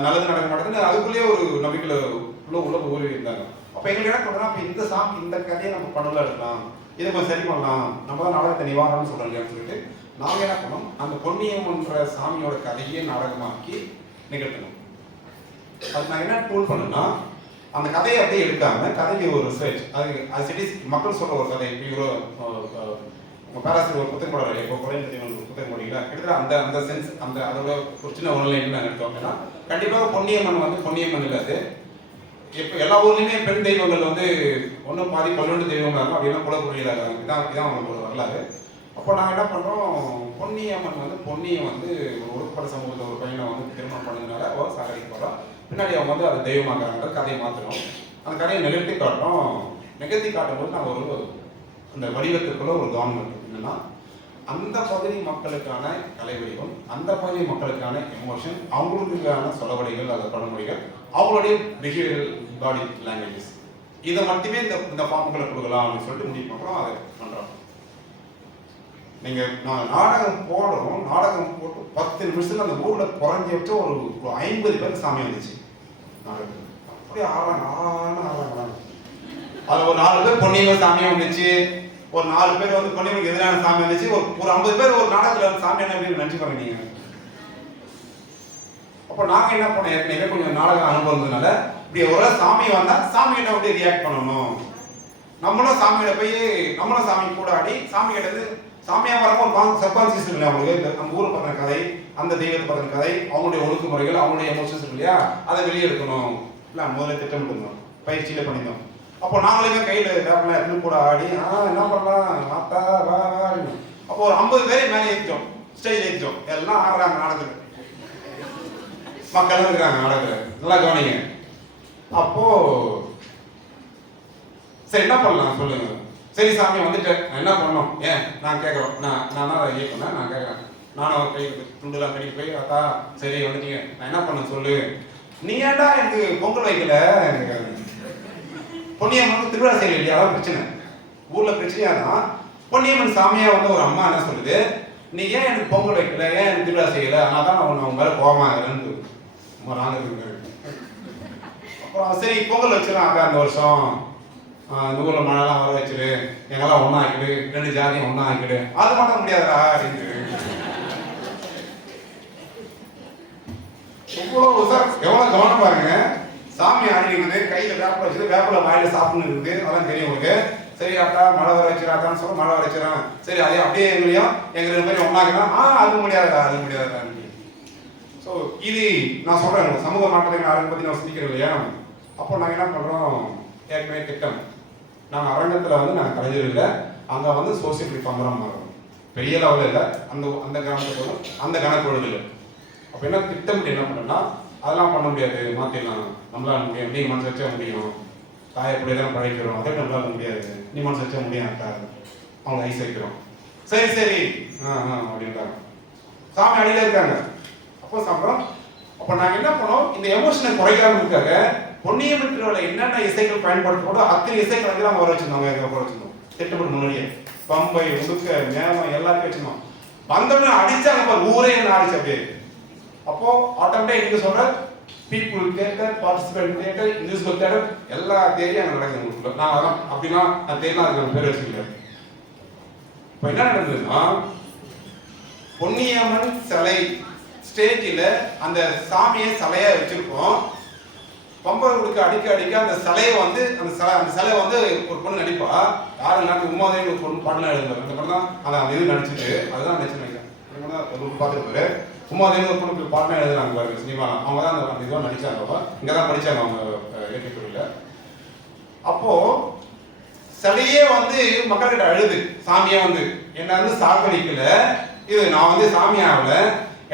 நல்லது நடக்க மாட்டேங்குது. அதுக்குள்ளேயே ஒரு நம்பிக்கையில உள்ள ஊறி இருந்தாங்க. அப்ப எங்களுக்கு என்ன பண்ணுறோம், அப்ப இந்த சாமி இந்த கதையை நம்ம பண்ணல எடுக்கலாம், இதை கொஞ்சம் சரி பண்ணலாம், நம்ம தான் நாடகத்தை நிவாரணம்னு சொல்றோம் சொல்லிட்டு நாங்கள் என்ன பண்ணோம், அந்த பொன்னியம்மன்ற சாமியோட கதையே நாடகமாக்கி நிகழ்த்தணும். அது நான் என்ன டூல் பண்ணேன்னா, அந்த கதையை அப்படியே எடுக்காம கதைக்கு ஒரு ரிசர்ச், அது சரி மக்கள் சொல்ற ஒரு கதை. இப்படி உங்க பேராசிரியர் ஒரு புத்தகம் போடுறாரு, இப்போ குறைந்த ஒரு புத்தகம் போடுறீங்களா, கிட்டத்தட்ட அந்த சென்ஸ், அந்த அதோட ஒரு சின்ன ஒன்லைன் நாங்கள் எடுத்தோம். அப்படின்னா கண்டிப்பாக பொன்னியம்மன் வந்து பொன்னியம்மன் இல்லாது இப்போ எல்லா ஊர்லேயுமே பெண் தெய்வங்கள் வந்து ஒன்றும் பாதி 12 தெய்வங்கள் இருக்கும், அப்படின்னா குலப்புரியிலாங்க. இதான் அவங்களோட வரலாறு. அப்போ நாங்கள் என்ன பண்ணுறோம், பொன்னியம்மன் வந்து பொன்னியை வந்து ஒரு ஒடுக்கப்பட்ட சமூகத்தில் ஒரு பையனை வந்து திருமணம் பண்ணதுனால அவள் சாகரிக்க போகிறோம். பின்னாடி அவங்க வந்து அதை தெய்வமாக்குறாங்க, கதையை மாற்றுறோம். அந்த கதையை நிகழ்த்தி காட்டுறோம். நிகழ்த்தி காட்டும்போது நாங்கள் அந்த வடிவத்துக்குள்ள ஒரு கவர்மெண்ட் என்னன்னா, அந்த பகுதி மக்களுக்கான கலை வடிவம், அந்த பகுதி மக்களுக்கான எமோஷன், அவங்களுக்கான சொலவடிகள், அந்த பழமொழிகள், அவங்களுடைய பிஹேவியரல் பாடி லாங்குவேஜஸ், இதை மட்டுமே இந்த ஃபார்முகளை கொடுக்கலாம் அப்படின்னு சொல்லிட்டு முடிவு பண்ணுறோம். அதை பண்ணுறோம். நீங்கள் நாடகம் போடுறோம், நாடகம் போட்டு 10 நிமிஷத்துல அந்த ஊரில் குறைஞ்ச ஒரு 50 பேருக்கு சாமி வந்துச்சு நாடகத்தில். அப்படியே ஆறாங்க. அதில் ஒரு 4 பேர் பொன்னியம்மன் சாமியாக வந்துச்சு, ஒரு 4 பேர் வந்து பொன்னியம்மனுக்கு எதிரான சாமி வந்துச்சு, ஒரு 50 பேர் ஒரு நாடகத்தில் சாமி என்ன அப்படின்னு நினச்சி பாருங்க நீங்கள். அப்போ நாங்கள் என்ன பண்ணோம், ஏற்கனவே கொஞ்சம் நாடகம் அனுபவம் இருந்ததுனால இப்படி ஒரு சாமி வந்தால் சாமி கிட்ட அப்படியே ரியாக்ட் பண்ணணும். நம்மளும் சாமியிட போய் நம்மளும் சாமி கூட ஆடி சாமி கிட்ட சாமியாக வரப்போ சப்கான்சியஸ் இல்லை அவங்களுக்கு, அந்த ஊரை பற்றின கதை, அந்த தெய்வத்தை பற்றின கதை, அவங்களுடைய ஒழுங்குமுறைகள், அவங்களுடைய எமோஷன்ஸ் இருக்கு இல்லையா, அதை வெளியெடுக்கணும். இல்லை முதல்ல திட்டமிட்டுருந்தோம், பயிற்சியில் பண்ணியிருந்தோம். அப்போ நாங்களுமே கையில் வேப்பெல்லாம் எடுத்துன்னு கூட ஆடி என்ன பண்ணலாம் ஆத்தா வா வா. அப்போ ஒரு 50 பேரை மேலே ஏற்றிட்டோம், ஸ்டேஜ் ஏற்றிட்டோம். எல்லாம் ஆடுறாங்க நாடகத்தில், மக்கள் இருக்கிறாங்க நாடகத்தில், நல்லா கவனிங்க. அப்போ சரி என்ன பண்ணலாம் சொல்லுங்க. சரி சாமி வந்துட்டேன், நான் என்ன பண்ணணும், ஏன் நான் கேட்குறோம், நான் தான் அதை இயக்குனேன், நான் கேட்குறேன். நானும் கை துண்டுலாம் கட்டி போய் அத்தா சரி வந்துட்டீங்க, நான் என்ன பண்ண சொல்லு. நீ ஏன்டா எனக்கு பொங்கல் வைக்கல, பொன்னியம்மன் திருவிழா செய்யல இல்லையா, அதான் பிரச்சனை. ஊரில் பிரச்சனையா தான் பொன்னியம்மன் சாமியாக வந்து ஒரு அம்மா என்ன சொல்லுது, நீ ஏன் எனக்கு பொங்கல் வைக்கல, ஏன் எனக்கு திருவிழா செய்யலை, அதனால தான் நான் உன் மேலே கோபமாகிறேன்னு நாங்கள். அப்புறம் சரி பொங்கல் வச்சிடலாம் அக்கா, அந்த வருஷம் இந்த ஊரில் மழைலாம் வர வச்சிரு, எங்கெல்லாம் ஒன்றா ஆக்கிடு, 2 ஜாதியும் ஒன்றா ஆக்கிடு. அது மட்டும் முடியாதா அப்படின்னு எவ்வளோ கவனம் பாருங்க. சாமி ஆடி இருக்குது, கையில் வேப்பில் வச்சுது, வேப்பில் வாயில சாப்பிட்னு இருக்குது, அதெல்லாம் தெரியும் உங்களுக்கு. சரி ஆட்டா மழை வர வச்சிடாக்கான்னு சொல்ல மழை வர வச்சிடறான். சரி அதே அப்படியே எங்களையும் எங்கள் 2 பேரும் ஒன்றாக்கலாம். அது முடியாதா, அது முடியாதா. ஸோ இது நான் சொல்கிறேன், சமூக மாற்றத்தை யாரை பற்றி நான் சிந்திக்கிறேன் இல்லையா. அப்போ நாங்கள் என்ன பண்ணுறோம், ஏற்கனவே திட்டம் நாங்கள் அரங்கத்தில் வந்து நாங்கள் கலைஞர் இல்லை, அங்கே வந்து சோசியல் ரிஃபார்மராக மாறுறோம். பெரிய லெவலில் இல்லை, அந்த அந்த கிராமத்துக்கு அந்த கணக்குழுதில். அப்போ என்ன திட்டமிட்டு என்ன பண்ணோம்னா, அதெல்லாம் பண்ண முடியாது, மாற்றிடலாம், நம்மளால முடியும், நீங்கள் மனசு வச்சா முடியும், தாயை எப்படி தான் பழைக்கிறோம், அதே நம்மளால முடியாது, நீ மனசு வச்சா முடியாது, அவங்க ஐஸ் வைக்கிறோம். சரி சரி அப்படின்றாங்க. சாமி அடியில் இருக்காங்க. அப்போ சாப்பிட்றோம். அப்போ நாங்கள் என்ன பண்ணோம், இந்த எமோஷனை குறைக்காம பொன்னியம்மன் திருவிழா என்னென்ன இசைகள் பயன்படுத்தப்போ அத்தனை இசைகள் வந்து நாங்கள் வர வச்சிருந்தோம். எங்கள் வர வச்சிருந்தோம் திட்டப்பட்டு முன்னாடியே. பம்பை, உடுக்க, மேளம் எல்லாத்தையும் வச்சிருந்தோம். வந்தோம்னா அடிச்சாங்க பாரு, ஊரே என்ன ஆடிச்சு அப்படியே. அப்போ ஆட்டோமேட்டிக் நீங்க சொல்ற people theatre, participant theatre, musical theatre எல்லா தேரியும் அங்கே நடக்குது உங்களுக்கு. நான் அதான் அப்படின்னா அந்த தேர்லாம் அதுக்கு பேர் வச்சுக்கிறேன். இப்போ என்ன நடந்ததுன்னா, பொன்னியம்மன் சிலை ஸ்டேஜில் அந்த சாமியை சிலையா வச்சிருக்கோம். பம்பை கொடுக்க அடிக்க அந்த சிலையை வந்து அந்த சிலை வந்து ஒரு பொண்ணு நடிப்பா. யாரும் இல்லாமல் உமாதேவி ஒரு பொண்ணு பாட்டுலாம் எழுதுவாங்க. அந்த பொண்ணு தான் அந்த இது நடிச்சுட்டு அதுதான் நடிச்சு நினைக்கிறேன். பார்த்துருப்பாரு. உமாதேவி ஒரு பொண்ணு பாட்டுலாம் எழுதுறாங்க பாருங்க சினிமா. அவங்க தான் அந்த இதுவாக நடிச்சாங்க. இங்கே தான் படித்தாங்க அவங்க இலக்கியத்துறையில். அப்போ சிலையே வந்து மக்கள்கிட்ட அழுது, சாமியா வந்து என்ன வந்து சாகடிக்கல, இது நான் வந்து சாமியாகல,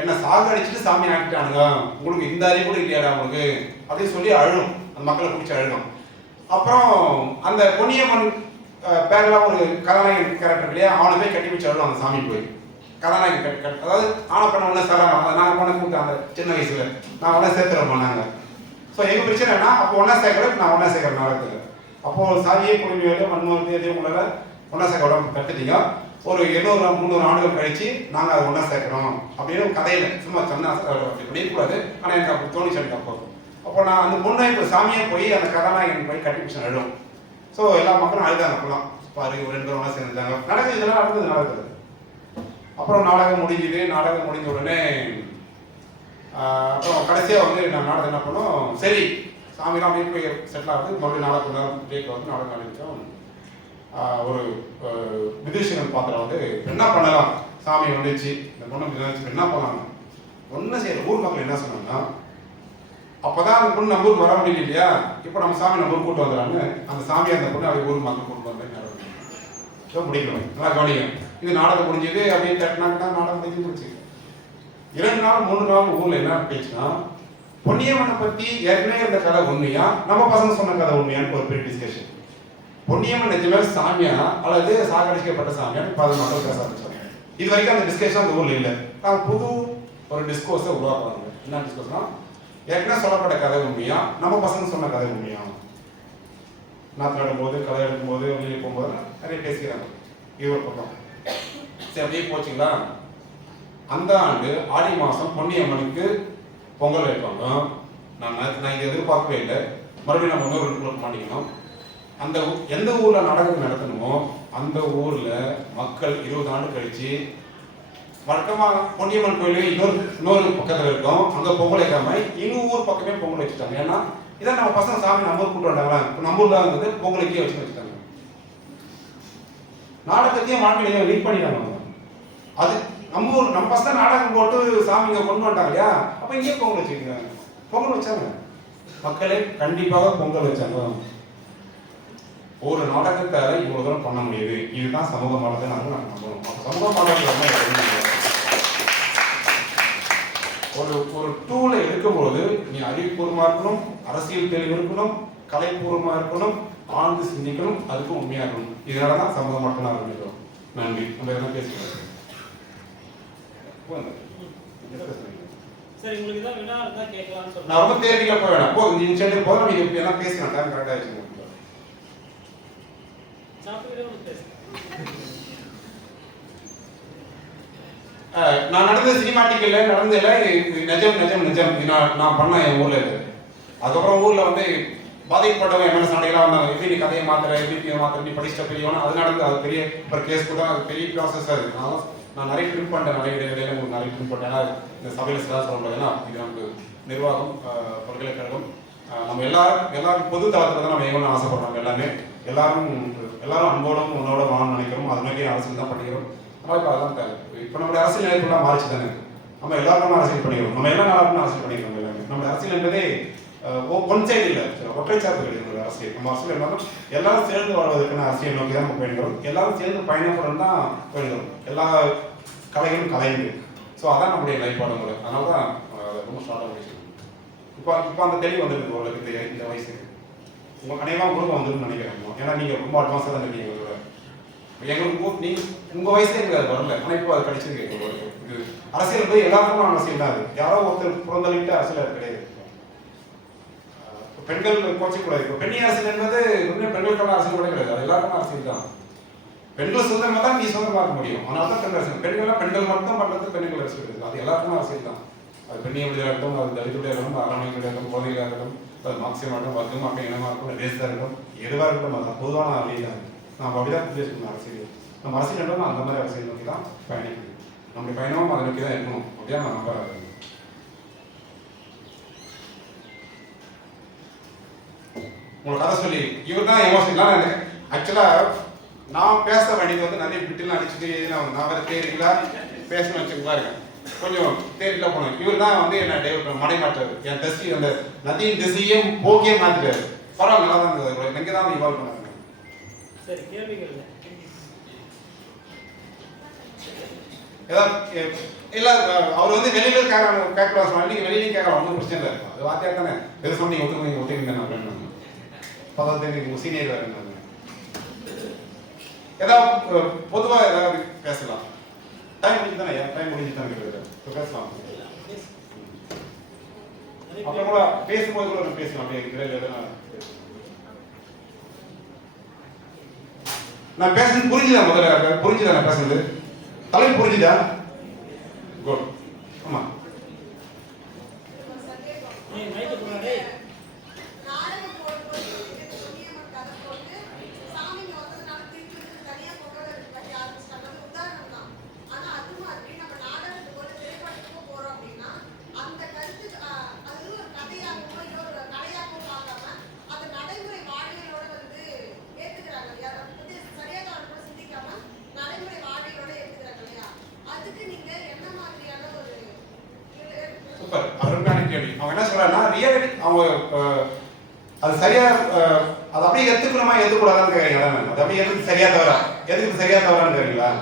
என்ன சாகடிச்சுட்டு சாமி ஆக்கிட்டானுங்க, உங்களுக்கு இந்த அறிவு கூட இல்லையாடா உங்களுக்கு அப்படின்னு சொல்லி அழும். அந்த மக்களை பிடிச்சி அழுகும். அப்புறம் அந்த பொன்னியம்மன் பேரெல்லாம் ஒரு கதாநாயகன் கேரக்டர் இல்லையா, அவனை போய் கட்டி பிடிச்சி அழும் அந்த சாமி போய். கதாநாயகன் அதாவது ஆன பண்ண ஒன்று சரம் நாங்கள் பண்ண கூப்பிட்டு அந்த சின்ன வயசுல நான் ஒன்றா சேர்த்துறோம் நாங்கள். ஸோ எங்கள் பிரச்சனைனா அப்போ ஒன்றா சேர்க்கறது, நான் ஒன்றா சேர்க்குற நாடகத்தில். அப்போது சாதியை பொறுமையோட மண்மூர்த்தி எதையும் உங்களால் ஒன்றா சேர்க்க உடம்பு கட்டுத்தீங்க. ஒரு 200-300 ஆண்டுகள் கழிச்சு நாங்கள் அதை ஒன்றா சேர்க்குறோம் அப்படின்னு கதையில் சும்மா சொன்னா அப்படி பண்ணிக்கூடாது. ஆனால் எனக்கு அப்படி தோணிச்சு எனக்கு அப்போ நான் அந்த பொண்ணை இப்போ சாமியை போய் அந்த கதாநாயகன் போய் கட்டி பிடிச்சி அழும். ஸோ எல்லா மக்களும் அழுதாங்க. அப்பெல்லாம் பாரு ஒரு 2 பேரும் ஒன்றா சேர்ந்துட்டாங்க. நடக்குது, இதெல்லாம் நடந்தது நடக்குது. அப்புறம் நாடகம் முடிஞ்சுது. நாடகம் முடிஞ்ச உடனே அப்புறம் கடைசியாக வந்து நான் நாடகம் என்ன பண்ணோம், சரி சாமிலாம் அப்படியே போய் செட்டில் ஆகுது. மறுபடியும் நாடகம் நேரம் பிரேக் வந்து நாடகம் ஆரம்பித்தோம். ஒரு விதூஷணன் பாத்திரம் வந்து என்ன பண்ணலாம், சாமி வந்துச்சு, இந்த பொண்ணு என்ன பண்ணலாம், ஒன்றும் செய்யற ஊர் மக்கள் என்ன சொன்னாங்கன்னா, அப்போதான் அந்த பொண்ணு நம்ம ஊருக்கு வர முடியல இல்லையா, இப்போ நம்ம சாமி நம்ம ஊர் கூட்டு வந்துடலான்னு அந்த சாமி அந்த பொண்ணு அப்படி ஊர் மக்கள் கூட்டு வந்து முடிக்கணும். நல்லா கவனிக்கணும். இது நாடகம் முடிஞ்சது அப்படியே தட்டினாங்கன்னா நாடகம் முடிஞ்சு முடிச்சு 2 நாள் 3 நாள் ஊர்ல என்ன பேச்சுன்னா, பொன்னியம்மனை பத்தி ஏற்கனவே இருந்த கதை உண்மையா, நம்ம பசங்க சொன்ன கதை உண்மையான்னு ஒரு பெரிய டிஸ்கஷன். பொன்னியம்மன் நிஜமே சாமியா அல்லது சாகடிக்கப்பட்ட சாமியான்னு 10 மக்கள் பேச ஆரம்பிச்சாங்க. இது வரைக்கும் அந்த டிஸ்கஷன் அந்த ஊர்ல இல்லை. நாங்கள் புது ஒரு டிஸ்கோர்ஸை உருவாக்குறாங்க. என்ன டிஸ்கோர்ஸ்னா, ஏற்கனவே சொல்லப்பட்ட கதை உண்மையா, நம்ம பசங்க சொன்ன கதை உண்மையா, நாற்று நடும்போது கதை எடுக்கும்போது வெளியே போகும்போது நிறைய பேசிக்கிறாங்க. இது ஒரு பக்கம். சரி அப்படியே போச்சுங்களா. அந்த ஆண்டு ஆடி மாதம் பொன்னியம்மனுக்கு பொங்கல் வைப்பாங்க. நான் இதை எதிர்பார்க்கவே இல்லை. மறுபடியும் நம்ம இன்னொரு மாட்டிக்கணும். அந்த எந்த ஊரில் நாடகம் நடத்தணுமோ அந்த ஊரில் மக்கள் 20 ஆண்டு கழிச்சு வழக்கமாக பொன்னியம்மன் கோயிலே இன்னொரு பக்கத்தில் இருக்கும், அங்கே பொங்கல் வைக்காம இன்னும் ஊர் பக்கமே பொங்கல் வச்சுட்டாங்க. ஏன்னா இதான் நம்ம பசங்க சாமி நம்ம ஊர் கூட்டு வந்தாங்களா, நம்ம ஊரில் இருந்தது பொங்கலுக்கே வச்சுட்டாங்க. நாடகத்தையும் வாழ்க்கையிலேயே லீட் பண்ணிட்டாங்க. அது நம்ம ஊர் நம்ம பசங்க நாடகம் போட்டு சாமி இங்கே கொண்டு வந்துட்டாங்க இல்லையா, அப்போ இங்கேயே பொங்கல் வச்சுக்கோங்க. பொங்கல் வச்சாங்க, மக்களே கண்டிப்பாக பொங்கல் வச்சாங்க. ஒரு நாடகத்தை இவ்வளவு தூரம் பண்ண முடியுது, இதுதான் சமூக மாற்றத்தை நாங்கள் நம்பணும். சமூக மாற்றத்தை ஒரு டூலை எடுக்கும்போது நீ அறிவுபூர்வமாக இருக்கணும், அரசியல் தெளிவு இருக்கணும், கலைப்பூர்வமாக இருக்கணும், ஆழ்ந்து சிந்திக்கணும், அதுக்கும் உண்மையாக இருக்கணும். இதனால தான் சமூக மாற்றம் நாங்கள் இருக்கிறோம். நன்றி. நம்ம எதனா பேசுகிறோம். நான் ரொம்ப தேர்டிக்கா போய் வேணாம். போதும், இந்த நிமிஷம் போதும். நம்ம இது எல்லாம் பேசுகிறேன். டைம் கரெக்டாக வச்சுக்கோங்க. நான் நடந்த சினிமாட்டிக்கல்ல நடந்ததில்ல, நிஜம் நிஜம் நிஜம் நான் பண்ண என் ஊர்ல இருக்கு. அதுக்கப்புறம் ஊர்ல வந்து பாதிக்கப்பட்டவங்க என்ன சண்டையெல்லாம் வந்தாங்க, எப்படி நீ கதையை மாத்திர, எப்படி மாத்திர, நீ படிச்சுட்ட பெரியவனா, அது நடந்து அது பெரிய ஒரு கேஸ் கூட, அது பெரிய ப்ராசஸ். அது நான் நிறைய ட்ரிம் பண்ணிட்டேன், நிறைய இடையில உங்களுக்கு நிறைய ட்ரிம் பண்ணேன். இந்த சபையில் சிலா சொல்ல முடியாதுன்னா, இது நமக்கு நிர்வாகம், பல்கலைக்கழகம், நம்ம எல்லாரும் பொது தளத்தில் தான் நம்ம எவ்வளோ ஆசைப்படுறோம். எல்லாரும் அன்போடும் உன்னோட வாழணும்னு நினைக்கிறோம். அது மாதிரி அரசியல் தான் பண்ணிக்கிறோம். அதனால் இப்போ அதெல்லாம் தேவை. இப்போ நம்மளுடைய அரசியல் நிலைப்புலாம் மாறிச்சு தானே. நம்ம எல்லாருமே அரசியல் பண்ணிக்கிறோம். நம்ம எல்லா நாளும் அரசியல் பண்ணிக்கிறோம். எல்லாமே நம்மளுடைய அரசியல் என்பதே ஒன் சைடு இல்லை, ஒற்றை சார்பு கிடையாது அரசியல். நம்ம அரசியல் இருந்தாலும் எல்லாரும் சேர்ந்து வாழ்வதற்கான அரசியல் நோக்கி தான் நம்ம பயணிக்கிறோம். எல்லாரும் சேர்ந்து பயணப்படம் தான் பயணிக்கிறோம். எல்லா கலைகளும் கலைந்து. ஸோ அதான் நம்முடைய நிலைப்பாடு முறை. அதனால தான் ரொம்ப ஷார்ட்டாக முடிச்சு. இப்போ அந்த தெளிவு வந்துருக்கு உங்களுக்கு இந்த வயசுக்கு. உங்கள் அனைவரும் குடும்பம் வந்துருன்னு நினைக்கிறேன். ஏன்னா நீங்கள் ரொம்ப அட்வான்ஸாக தான் இருக்கீங்க. எங்களுக்கு நீங்கள் உங்கள் வயசுல எங்களுக்கு அது வரல, ஆனால் இப்போ அது கிடைச்சிருக்கு எங்களுக்கு. இது அரசியல் போய் எல்லாருக்கும் அரசியல் தான். அது யாரோ ஒருத்தர் புறந்தளிட்டு அரசியல் அது கிடையாது. பெண்கள் கோச்சிக்கூடாது. இப்போ பெண்ணி அரசியல் என்பது உண்மையாக பெண்களுக்கான அரசியல் கூட கிடையாது. அது எல்லாருக்கும் அரசியல் தான். பெண்கள் சுதந்திரமாக தான் நீ சுதந்திரமாக இருக்க முடியும். ஆனால் தான் பெண் அரசியல். பெண்கள்லாம் பெண்கள் மட்டும் பண்ணுறது பெண்கள் அரசியல் இருக்குது. அது எல்லாருக்கும் அரசியல் தான். அது பெண்ணிய விடுதலாக இருக்கட்டும், அது தலித்துடைய இருக்கட்டும், அரணையுடைய இருக்கட்டும், குழந்தைகளாக இருக்கட்டும், அது மார்க்சியமாக இருக்கட்டும், வர்க்கம் மக்கள் இனமாக இருக்கட்டும், ரேஸாக இருக்கட்டும், எதுவாக இருக்கட்டும், அதுதான் பொதுவான வழி தான். நம்ம அப்படிதான் புரிஞ்சு வச்சுக்கணும் அரசியல். நம்ம அரசியல் என்றோம் அந்த மாதிரி அரசியல் நோக்கி தான் பயணிக்கணும். நம்முடைய பயணமும் அதை நோக்கி தான் இருக்கணும். அப்படியா நான் நம்ப உங்களுக்கு கதை சொல்லி இவர் தான் எமோஷனல். எனக்கு ஆக்சுவலாக நான் பேச வேண்டியது வந்து நிறைய பிட்டுலாம் அடிச்சுட்டு நான் வேறு தேரிங்களா பேசணும்னு வச்சுக்கலாம் இருக்கேன். கொஞ்சம் தேரில போனேன். இவர் தான் வந்து என்ன டைவர்ட் மடை மாற்றாரு. என் திசை அந்த நதியின் திசையும் போக்கியே மாற்றிட்டாரு. பரவாயில்ல, நல்லா தான் இருந்தது. எனக்கு தான் இவால்வ் பண்ணாங்க. சரி, கேள்விகள் ஏதாவது இல்லை, அவர் வந்து வெளியில கேட்கலாம் சொன்னா நீங்கள் வெளியிலையும் கேட்கலாம், ஒன்றும் பிரச்சனை இல்லை. அது வார்த்தையாக தானே எது சொன்னீங்க ஒத்துக்குங்க அப்படின்னு பதவி சீனியர் வேறு. ஏதாவது பொதுவாக ஏதாவது பேசலாம். டைம் முடிஞ்சு தானே, டைம் முடிஞ்சு தானே இருக்குது, பேசலாம். அப்புறம் கூட பேசும்போது கூட பேசலாம். அப்படியே நான் பேசுறது புரிஞ்சுதா? முதல்ல புரிஞ்சுதா நான் பேசுறது? தலைப்பு புரிஞ்சுதா? குட். ஆமா, சூப்பர், அருமையான கேள்வி. அவங்க என்ன சொல்றாங்கன்னா ரியாலிட்டி அவங்க அது சரியா அது அப்படியே ஏத்துக்கணுமா ஏத்துக்கூடாதான்னு கேட்கறீங்களா? அது அப்படியே எதுக்கு சரியா தவறா, எதுக்கு சரியா தவறான்னு கேட்கறீங்களா?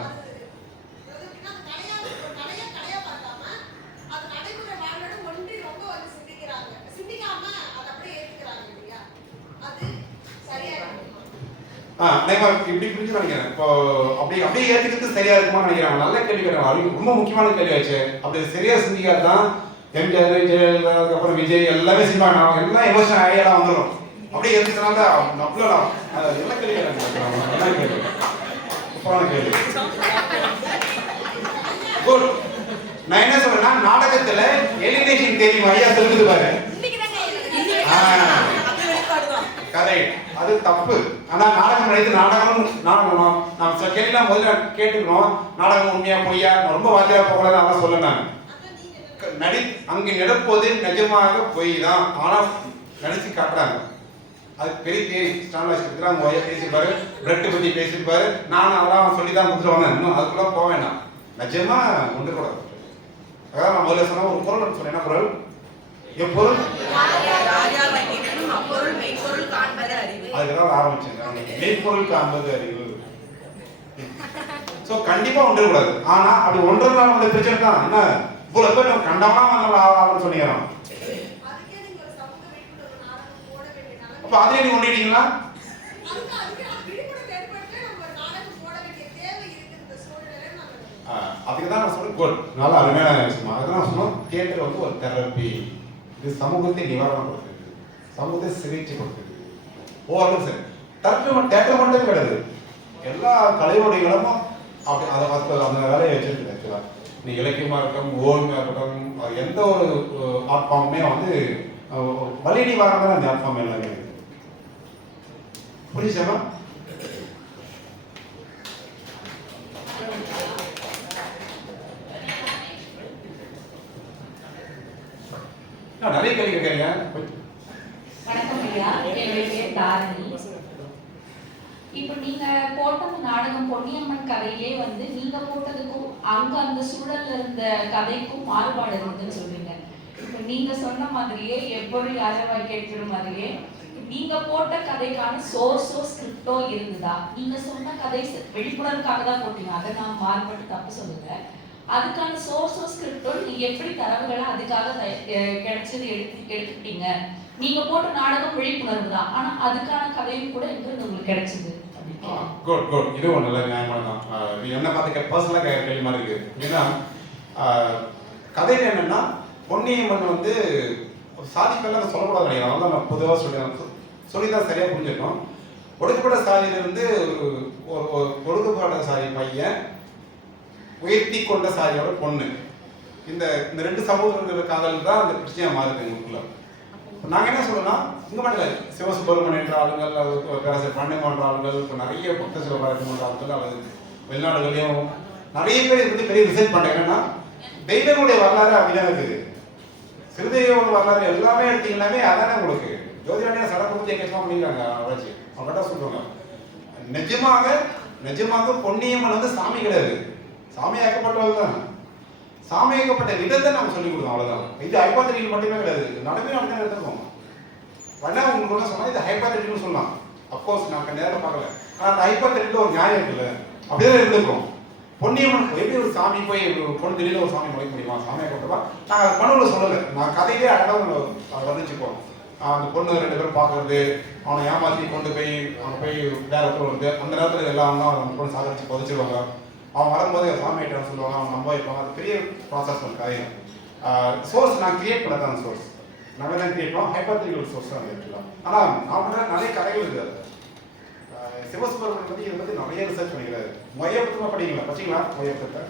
இப்படி புரிஞ்சு நினைக்கிறேன். இப்போ அப்படியே ஏத்துக்கிறது சரியா இருக்குமா நினைக்கிறாங்க. நல்ல கேள்வி கேட்கறாங்க. ரொம்ப முக்கியமான கேள்வி ஆச்சு. அப்படி சரியா சிந்திக்காதான் எம்ஜிஆர், ஜெயலலிதா, அதுக்கப்புறம் விஜய் எல்லாமே சினிமா எல்லாம் எமோஷன் ஐடியாலாம் வந்துடும். அப்படியே ஏத்துக்கிறாங்க. அவ்வளோலாம் என்ன கேள்வி கேட்கறாங்க? என்ன கேள்வி? முக்கியமான கேள்வி. குட். நான் என்ன சொல்றேன்னா நாடகத்துல எலிமினேஷன் தெரியும் ஐயா சொல்லுது பாரு. கதை அது தப்பு. ஆனா நாடகம் நடித்து நாடகம் நாம் சில கேள்விலாம் முதல்ல கேட்டுக்கணும். நாடகம் உண்மையா பொய்யா ரொம்ப வாத்தியா போகக்கூடாது அதான் சொல்ல. நான் அங்கே நடப்போது நிஜமாக பொய் தான், ஆனா நடிச்சு காட்டுறாங்க. அது பெரிய தேதி ஸ்டாண்டர்ட் எடுத்துக்கிறாங்க. ஒய்யா பேசியிருப்பாரு, பிரெட் பத்தி பேசியிருப்பாரு. நான் அதெல்லாம் சொல்லி தான் கொடுத்துட்டு வந்தேன். இன்னும் அதுக்குள்ள போக வேண்டாம். நிஜமா ஒன்று கூடாது. அதான் நான் முதல்ல சொன்ன ஒரு பொருள் சொன்னேன். என்ன பொருள்? எப்பொருள் அதுக்குதான் ஆரம்பிச்சேன். மெய்ப்பொருள் காண்பது அறிவு. சோ கண்டிப்பா ஒன்று கூடாது. ஆனா அப்படி ஒன்றரை வந்து பிரச்சனை தான். என்ன இவ்வளவு பேர் நம்ம கண்டமா ஆகணும்னு சொன்னீங்க. அப்ப அதே நீங்க ஒண்ணிட்டீங்களா? அதுக்குதான் நான் சொல்றேன். குட், நல்லா அருமையான விஷயமா. அதுதான் நான் சொன்னோம். தியேட்டர் வந்து ஒரு தெரப்பி. இது சமூகத்தை நிவாரணம் கொடுக்குது, சமூகத்தை சிகிச்சை கொடுக்குது. ஓரளவு சரி. தேட்டர் மட்டும் கிடையாது, எல்லா கலைவடிகளும் அப்படி அதை அந்த வேலையை வச்சிருக்கு. ஆக்சுவலா நீ இலக்கியமா இருக்கட்டும், ஓவியமா இருக்கட்டும், எந்த ஒரு ஆர்ட் ஃபார்முமே வந்து வலி நிவாரணம் தான் அந்த ஆர்ட் ஃபார்ம் எல்லாமே. புரியுதுமா? நிறைய கேள்வி கேட்கறீங்க. வணக்கம் ஐயா, என்னுடைய பேர் தாரணி. இப்போ நீங்க போட்ட நாடகம் பொன்னியம்மன் கதையிலே வந்து நீங்க போட்டதுக்கும் அங்க அந்த சூழல்ல இருந்த கதைக்கும் மாறுபாடு இருந்ததுன்னு சொல்றீங்க. இப்ப நீங்க சொன்ன மாதிரியே எப்பொருள் யாரவாய் கேட்கிற மாதிரியே நீங்க போட்ட கதைக்கான சோர்ஸோ ஸ்கிரிப்டோ இருந்ததா? நீங்க சொன்ன கதை வெளிப்புணர்வுக்காக தான் போட்டீங்க, அதை நான் மாறுபட்டு தப்பு சொல்லுங்க. அதுக்கான சோர்ஸோ ஸ்கிரிப்டோ நீங்க எப்படி தரவுகளை அதுக்காக கிடைச்சது எடுத்துக்கிட்டீங்க? நீங்க போட்ட நாடகம் விழிப்புணர்வு தான், ஆனா அதுக்கான கதையும் கூட எங்கிருந்து உங்களுக்கு கிடைச்சது? குட் குட், இது ஒன்று நல்ல நியாயமான தான். நீ என்ன பார்த்து பர்சனலாக கேள்வி மாதிரி இருக்கு. ஏன்னா கதையில் என்னன்னா பொன்னியம்மன் வந்து சாதிக்கெல்லாம் சொல்லக்கூடாது கிடையாது. அதனால நான் பொதுவாக சொல்லி தான் சரியாக புரிஞ்சுக்கணும். ஒடுக்கப்பட்ட சாதியிலிருந்து ஒரு ஒடுக்கப்பட்ட சாதி பையன் உயர்த்தி கொண்ட சாதியோட பொண்ணு, இந்த ரெண்டு சமூகங்கள் காதல் தான் அந்த பிரச்சனையாக மாறுது எங்களுக்குள்ள. நாங்கள் என்ன சொல்லணும்னா, இங்கே மட்டும் இல்லை, சிவசுப்பிரமணியன் என்ற ஆளுங்கள், பேராசிரியர் பண்டமன்ற ஆளுங்கள், இப்போ நிறைய பக்த சிவபாரதிமன்ற ஆளுங்கள், அல்லது வெளிநாடுகளையும் நிறைய பேர் இதை பற்றி பெரிய ரிசர்ச் பண்ணுறாங்க. என்னன்னா தெய்வங்களுடைய வரலாறு அப்படிதான் இருக்குது. சிறுதெய்வ வரலாறு எல்லாமே எடுத்தீங்கன்னாவே அதானே உங்களுக்கு ஜோதிராணியா சடப்பூர்த்தி எக்கச்சமா பண்ணிருக்காங்க. ஆராய்ச்சி அவங்க கரெக்டாக சொல்லுவாங்க. நிஜமாக பொன்னியம்மன் வந்து சாமி கிடையாது, சாமியாக்கப்பட்டவள் தான். சாமியாக்கப்பட்ட விதத்தை நம்ம சொல்லிக் கொடுத்தோம், அவ்வளோதான். இது ஹைபாத்தட்டிக்கல் மட்டுமே கிடையாது, நடுவே அப்படிதான் எடுத்துக்கோங்க. வேணா உங்களுக்கு ஒன்று சொன்னால் இது ஹைபாத்தட்டிக்கல்னு சொல்லலாம். அப்கோர்ஸ் நான் நேரில் பார்க்கல, ஆனால் அந்த ஹைபாத்தட்டிக்கல் ஒரு நியாயம் இருக்குல்ல, அப்படிதான் இருந்துருக்கோம். பொன்னியம்மன் எப்படி ஒரு சாமி போய் ஒரு பொண்ணு திடீர்னு ஒரு சாமி முளைக்க முடியுமா? சாமியாக்கப்பட்டவா? நான் அதை பணவில் சொல்லலை, நான் கதையிலே அழகாக வர்ணிச்சுப்போம். அந்த பொண்ணு 2 பேரும் பார்க்கறது, அவனை ஏமாற்றி கொண்டு போய் அவனை போய் டேரக்டர் வருது, அந்த நேரத்தில் எல்லாம் தான் அவன் பொண்ணு சாகரிச்சு புதைச்சிருவாங்க. அவன் வரும்போது சாமி ஐட்டம் சொல்லுவாங்க, அவன் நம்ப வைப்பாங்க. அது பெரிய ப்ராசஸ் ஒரு கதையில். சோர்ஸ் நான் கிரியேட் பண்ண தான் சோர்ஸ், நம்ம தான் கிரியேட் பண்ணோம். ஹைபாத்தட்டிக்கல் சோர்ஸ் தான் இருக்கலாம். ஆனால் நான் நிறைய கதைகள் இருக்குது. சிவசுப்பிரமணியன் பற்றி இதை பற்றி நிறைய ரிசர்ச் பண்ணிக்கிறாரு. மொய்யபுத்தமாக படிக்கலாம், படிச்சிங்களா? மொய்யபுத்தத்தை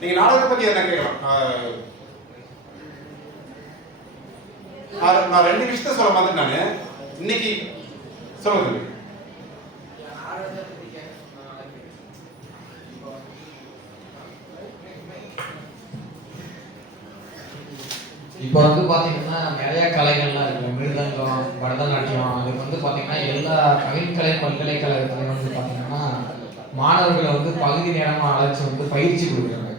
நீங்க நாடகத்தை பத்தி என்ன கேட்கலாம். நான் 2 விஷயத்த சொல்ல மாதிரி நானு இன்னைக்கு சொல்லுங்க. இப்போ வந்து பார்த்தீங்கன்னா நிறைய கலைகள்லாம் இருக்கு, மிருதங்கம், பரதநாட்டியம். அதுக்கு வந்து பார்த்தீங்கன்னா எல்லா கவின்கலை பல்கலைக்கழகத்துலையும் வந்து பார்த்தீங்கன்னா மாணவர்களை வந்து பகுதி நேரமாக அழைச்சி வந்து பயிற்சி கொடுக்குறாங்க.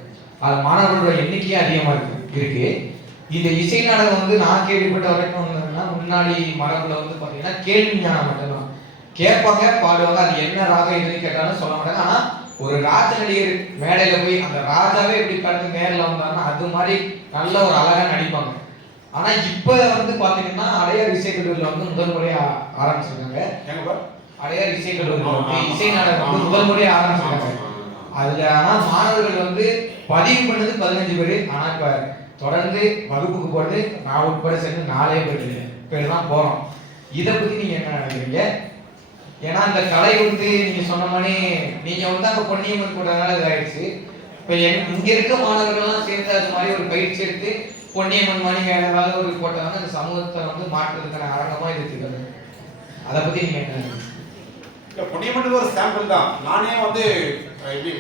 அது மாணவர்களோட எண்ணிக்கையே அதிகமாக இருக்கு. இந்த இசை நாடகம் வந்து நான் கேள்விப்பட்ட வரைக்கும் வந்ததுன்னா, முன்னாடி மரபுல வந்து பார்த்தீங்கன்னா கேள்வி ஞானம் மட்டும்தான், கேட்பாங்க, பாடுவாங்க. அது என்ன ராகம் எதுன்னு கேட்டாலும் சொல்ல மாட்டாங்க. ஆனால் ஒரு ராஜ நடிகர் மேடையில போய் அந்த ராஜாவே எப்படி கடந்து நேரில் வந்தாங்கன்னா அது மாதிரி நல்ல ஒரு அழகா நடிப்பாங்க. ஆனா இப்ப வந்து பாத்தீங்கன்னா அடையார் இசைக்கல்லூரியில் வந்து முதல் முறையா ஆரம்பிச்சிருக்காங்க. அடையார் இசைக்கல்லூரி இசை நாடகம் வந்து முதல் முறையா ஆரம்பிச்சிருக்காங்க. அதுல ஆனா மாணவர்கள் வந்து பதிவு பண்ணது 15 பேர். ஆனா இப்ப தொடர்ந்து வகுப்புக்கு போட்டு நான் உட்பட சேர்ந்து 4 பேர் தான் போறோம். இதை பத்தி நீங்க என்ன நினைக்கிறீங்க? ஏன்னா அந்த கலை வந்து நீங்க சொன்ன மாதிரி நீங்க வந்து அங்க பொன்னியம்மன் கூட இதாயிடுச்சு. இப்ப இங்க இருக்க மாணவர்கள்லாம் சேர்ந்து அது மாதிரி ஒரு பயிற்சி எடுத்து பொன்னியம்மன் மாதிரி வேற ஏதாவது ஒரு போட்டாங்க அந்த சமூகத்தை வந்து மாற்றுறதுக்கான அரங்கமா இருக்குது. அதை பத்தி நீங்க என்ன நினைக்கிறீங்க? பொன்னியம்மன் ஒரு சாம்பிள் தான். நானே வந்து எப்படி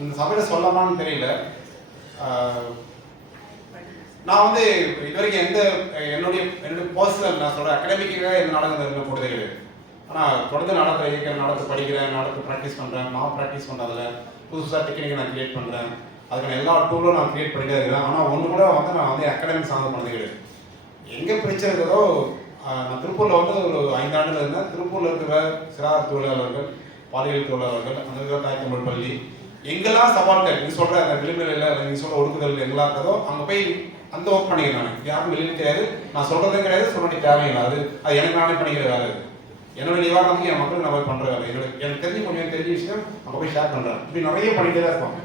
இந்த சபையில சொல்லலாமான்னு தெரியல. நான் வந்து இது வரைக்கும் என்னுடைய பர்சனல் நான் சொல்றேன் அகாடமிக்காக எந்த நாடகம் போட்டதே கிடையாது. ஆனால் தொடர்ந்து நாடகத்தை இயக்கிறேன், நாடகத்தை படிக்கிறேன், நாடகத்தை ப்ராக்டிஸ் பண்ணுறேன். நான் ப்ராக்டிஸ் பண்ணுறதுல புதுசாக டெக்னிக்கை நான் கிரியேட் பண்ணுறேன். அதுக்கான எல்லா டூலும் நான் கிரியேட் பண்ணிட்டே இருக்கிறேன். ஆனால் ஒன்று கூட வந்து நான் வந்து அகாடமிக் சார்ந்து பண்ணதே கிடையாது. எங்கே பிரச்சனை இருக்கிறதோ, நான் திருப்பூரில் வந்து ஒரு 5 ஆண்டுகள் இருந்தேன். திருப்பூரில் இருக்கிற சிறார் தொழிலாளர்கள், பாலியல் தொழிலாளர்கள், அந்த இருக்கிற தாய் தமிழ் பள்ளி, எங்கெல்லாம் சவால்கள் நீ சொல்கிற அந்த விளிம்புகளில் நீ சொல்கிற ஒடுக்குதல் எங்கெல்லாம் இருக்கிறதோ அங்கே போய் அந்த ஒர்க் பண்ணிக்கிறேன். நான் யாரும் வெளியே தெரியாது, நான் சொல்கிறதே கிடையாது, சொல்ல வேண்டிய தேவையில்லை. அது எனக்கு நானே பண்ணிக்கிற வேலை. என்னோட நிவாரணத்துக்கு என் மக்களுக்கு நான் போய் பண்ணுற வேலை. எனக்கு தெரிஞ்சு கொஞ்சம் தெரிஞ்ச விஷயம் அங்கே போய் ஷேர் பண்ணுறேன். இப்படி நிறைய பண்ணிகிட்டே தான் இருப்பாங்க.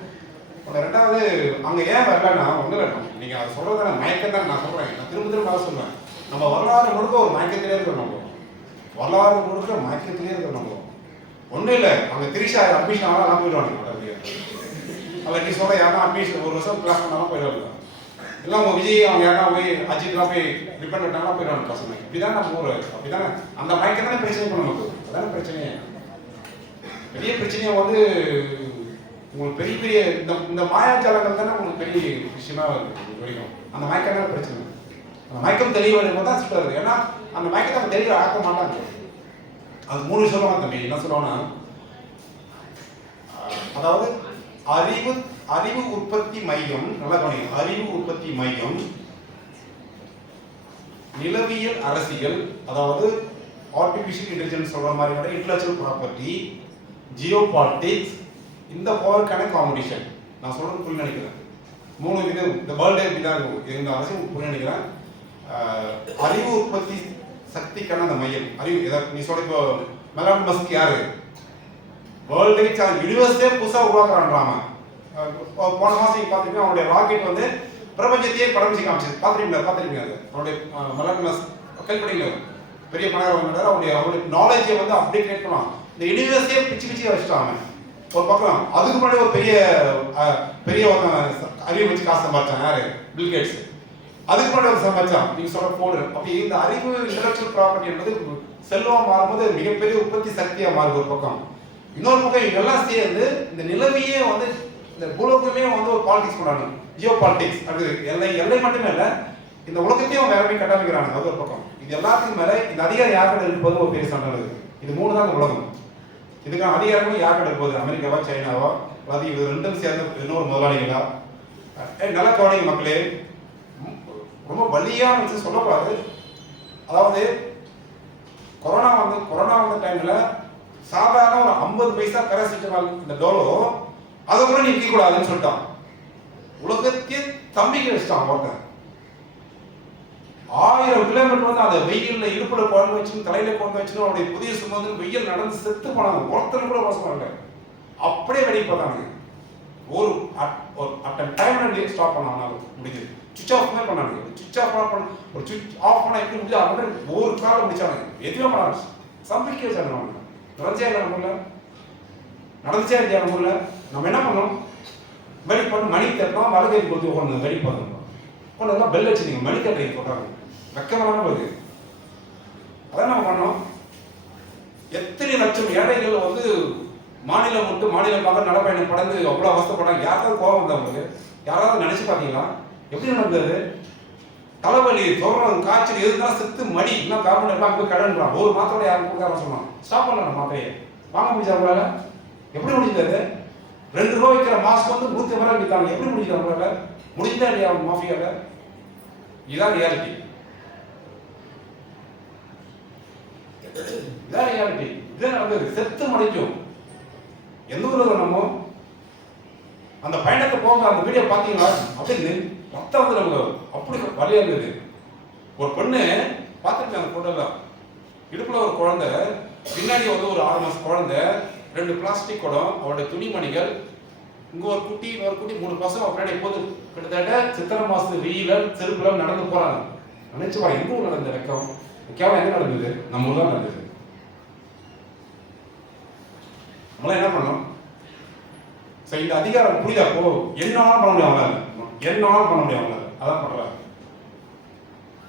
அப்புறம் 2வது அங்கே ஏன் வரலன்னா ஒன்றும் இல்லை, நீங்கள் அதை சொல்கிறதான மயக்கம் தான் நான் சொல்கிறேன். நான் திரும்ப சொல்லுவேன், நம்ம வரலாறு முழுக்க ஒரு மயக்கத்திலே இருக்கிறோம். நம்ம வரலாறு முழுக்க மயக்கத்திலே இருக்கிறோம். நம்ம ஒன்றும் இல்லை, அங்கே திரிஷா அட்மிஷன் ஆனால் எல்லாம் போயிடுவாங்க. அவன் நீ சொல்ல யாரும் அட்மிஷன் 1 வருஷம் கிளாஸ் பண்ணாலும் போயிடுவாங்க. இல்லை உங்கள் விஜய் அவங்க யாரா போய் அஜித்லாம் போய் ரிப்பன் விட்டாங்கன்னா போயிடுவாங்க பசங்க. இப்படிதான் நம்ம ஊர். அப்படிதானே அந்த மயக்கம் தானே பிரச்சனை பண்ண நமக்கு. அதான பிரச்சனையே. பெரிய பிரச்சனையை வந்து உங்களுக்கு பெரிய பெரிய இந்த மாயாஜாலங்கள் தானே உங்களுக்கு பெரிய விஷயமா இருக்கு வரைக்கும். அந்த மயக்கம் தானே பிரச்சனை. அந்த மயக்கம் தெளிவு தான் சொல்றாரு. ஏன்னா அந்த மயக்கத்தை அவங்க தெளிவ ஆக்க மாட்டாங்க. அது 3 சொல்லுவாங்க தம்பி. என்ன சொல்லுவாங்கன்னா, அதாவது அறிவு உற்பத்தி மையம், நல்லா கவனிங்க, அறிவு உற்பத்தி மையம், நிலவியல் அரசியல், அதாவது ஆர்டிபிஷியல் இன்டெலிஜென்ஸ் சொல்ற மாதிரியான இன்டெலெக்சுவல் ப்ராப்பர்ட்டி, ஜியோ பாலிடிக்ஸ், இந்த பவருக்கான காம்படிஷன். நான் சொல்றது புரிய நினைக்கிறேன். 3 இது இந்த வேர்ல்டே இப்படிதான் இருக்கும். இந்த அரசியல் புரிய நினைக்கிறேன். அறிவு உற்பத்தி சக்திக்கான அந்த மையம், அறிவு இதை நீ சொல்ல. இப்போ மெலான் மஸ்க் யாரு? வேர்ல்டு யூனிவர்ஸே புதுசாக உருவாக்குறான்றாம. போன மாதம் பார்த்தீங்கன்னா அவனுடைய ராக்கெட் வந்து பிரபஞ்சத்தையே படம் காமிச்சு பார்த்துருக்கீங்க. அது அவனுடைய மெலான் மஸ்க் கேள்விப்பட்டீங்க. பெரிய பணக்காரர் அவருடைய நாலேஜை வந்து அப்படியே கிரியேட் பண்ணலாம். இந்த யூனிவர்ஸே பிச்சு வச்சுட்டாங்க ஒரு பக்கம். அதுக்கு முன்னாடி ஒரு பெரிய அறிவை வச்சு காசு சம்பாதிச்சான். யாரு? Bill Gates. அதுக்கு முன்னாடி ஒரு சம்பாதிச்சான். நீங்க சொல்ற போடு. அப்படி இந்த அறிவு இன்டெலெக்சுவல் ப்ராப்பர்ட்டி என்பது செல்வம் மாறும்போது மிகப்பெரிய உற்பத்தி சக்தியா மாறுது ஒரு பக்கம். இன்னொரு பக்கம் இதெல்லாம் சேர்ந்து இந்த நிலவையே வந்து இந்த பூலோகமே வந்து ஒரு பாலிடிக்ஸ் பண்றாங்க. ஜியோ பாலிடிக்ஸ். அது எல்லை மட்டுமே இல்லை, இந்த உலகத்தையும் வேற மாதிரி கட்டமைக்கிறாங்க. அது ஒரு பக்கம். இது எல்லாத்துக்கும் மேல இந்த அதிகாரம் யார்கிட்ட இருப்பது ஒரு பெரிய சண்டை இருக்கு. இது 3 தான் உலகம். இதுக்கான அதிகாரமும் யார்கிட்ட இருப்பது? அமெரிக்காவா, சைனாவா, அது இது ரெண்டும் சேர்ந்து இன்னொரு முதலாளிகளா? நல்ல கவனிங்க மக்களே, ரொம்ப வலியான விஷயம் சொல்லக்கூடாது. அதாவது கொரோனா வந்த டைம்ல சாதாரண ஒரு 50 பைசா பேராசிட்டமால் இந்த டோலோ அதை கூட நீ கூடாதுன்னு சொல்லிட்டான். உலகத்தையே தம்பிக்கு வச்சுட்டான் ஒருத்தன். 1000 கிலோமீட்டர் வந்து அந்த வெயில்ல இடுப்புல குழம்பு வச்சு தலையில குழம்பு வச்சு அவருடைய புதிய சுமந்து வெயில் நடந்து செத்து போனாங்க. ஒருத்தர் கூட மோசமா இல்லை. அப்படியே வெடி பார்த்தாங்க. ஒரு அட் டைம்ல ஸ்டாப் பண்ணாலும் முடிஞ்சது. சுவிட்ச் ஆஃப் பண்ண பண்ணாங்க. சுவிட்ச் ஆஃப் பண்ணா எப்படி முடிஞ்சு அவங்க ஒரு காலம் முடிச்சாங்க. எதுவுமே பண்ணாங்க. சம்பிக்க வச்சாங்க. நடந்துச்சா இல்லை நம்ம ஊர்ல? நடந்துச்சா இல்லையா நம்ம ஊர்ல? நம்ம என்ன பண்ணோம்? வெடி பண்ண மணி தட்டோம், வலகை கொடுத்து உட்காந்து வெடி பண்ணணும். உட்காந்து பெல் வச்சுருங்க, மணி தட்டுறீங்க சொல்றாங்க. வெக்கமான போகுது. அதான் நம்ம பண்ணோம். எத்தனை லட்சம் ஏழைகள் வந்து மாநிலம் விட்டு மாநிலமாக நடப்பயணம் படந்து அவ்வளோ அவஸ்தைப்படாங்க. யாராவது கோபம் வந்தா உங்களுக்கு? யாராவது நினைச்சு பார்த்தீங்களா? எப்படி நடந்தது? தலைவலி, தோறம், காய்ச்சல் எதுனாலும் செத்து மடி இன்னும் கார்பன் எல்லாம் போய் கடன்றான். ஒரு மாத்திரை யாரும் கொடுக்காம சொன்னான். ஸ்டாப் பண்ணலாம் மாத்திரையை. வாங்க முடிஞ்சா அவங்களால? எப்படி முடிஞ்சது? 2 ரூபாய் வைக்கிற மாஸ்க் வந்து 150 ரூபாய் விற்றாங்க. எப்படி முடிஞ்சது அவங்களால? முடிஞ்சா இல்லையா மாஃபியால? இதான் ரியாலிட்டி. இதான் ரியாலிட்டி. இதான் நடந்தது. செத்து மடிக்கும். எந்த ஊர்ல நம்ம அந்த பயணத்தை போங்க, அந்த வீடியோ பார்த்தீங்களா? அப்படியே ரத்தம் வந்து நமக்கு அப்படி வலியா இருந்தது. ஒரு பொண்ணு பார்த்துருக்கேன் அந்த போட்டோல. இடுப்புல ஒரு குழந்தை, பின்னாடி வந்து ஒரு 6 மாசம் குழந்தை, 2 பிளாஸ்டிக் குடம், அவருடைய துணிமணிகள், இங்க ஒரு குட்டி, இன்னொரு குட்டி, 3 பசங்க பின்னாடி எப்போது கிட்டத்தட்ட சித்திரை மாசம் வெயில செருப்புல நடந்து போறாங்க. நினைச்சு வா, எங்க ஊர் நடந்த வெக்கம் கேவலம் எங்க நடந்தது? நம்ம ஊர்ல நடந்தது. நம்மளாம் என்ன பண்ணோம்? இந்த அதிகாரம் புரியுதா? போ என்னாலும் பண்ண முடியும் அவங்களால. என்னாலும் பண்ண முடியும் அவங்களால. அதான் பண்றாங்க.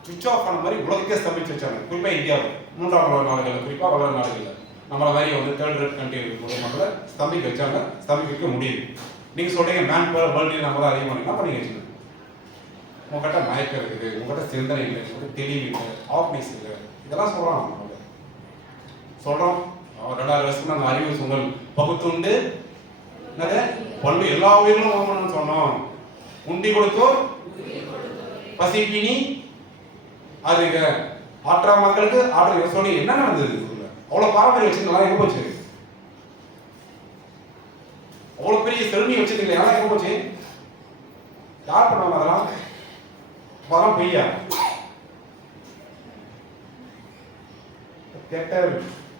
சுவிட்ச் ஆஃப் பண்ண மாதிரி உலகத்தையே ஸ்தம்பிச்சு வச்சாங்க. குறிப்பா இந்தியாவில், 3ஆம் உலக நாடுகள், குறிப்பா வளர நாடுகள், நம்மள மாதிரி வந்து தேர்ட் ரேட் கண்ட்ரி மக்கள ஸ்தம்பிக்க வச்சாங்க. ஸ்தம்பிக்க வைக்க முடியுது. நீங்க சொல்றீங்க மேன் பவர் வேர்ல்டு நம்ம தான் அதிகமாக என்ன பண்ணி வச்சுங்க. உங்ககிட்ட மயக்கம் இருக்குது, உங்ககிட்ட சிந்தனை இல்லை, உங்ககிட்ட தெளிவு இல்லை, ஆப்னிஸ் இல்லை, இதெல்லாம் சொல்றான். சொல்றோம் 2000 வருஷத்துக்கு நாங்கள் அறிவு சுங்கல் பகுத்துண்டு பல்லு எல்லா உயிர்களும் வாங்கணும்னு சொன்னோம். உண்டி கொடுத்தோர் பசிப்பினி அதுக ஆற்றா மக்களுக்கு ஆற்ற சொல்லி என்ன நடந்தது? அவ்வளவு பாரம்பரியம் வச்சிருந்தா எங்க போச்சு? அவ்வளவு பெரிய செல்வி வச்சிருக்கீங்க, யாரா எங்க போச்சு? யார் பண்ணுவாங்க அதெல்லாம்? அதெல்லாம் பெய்யா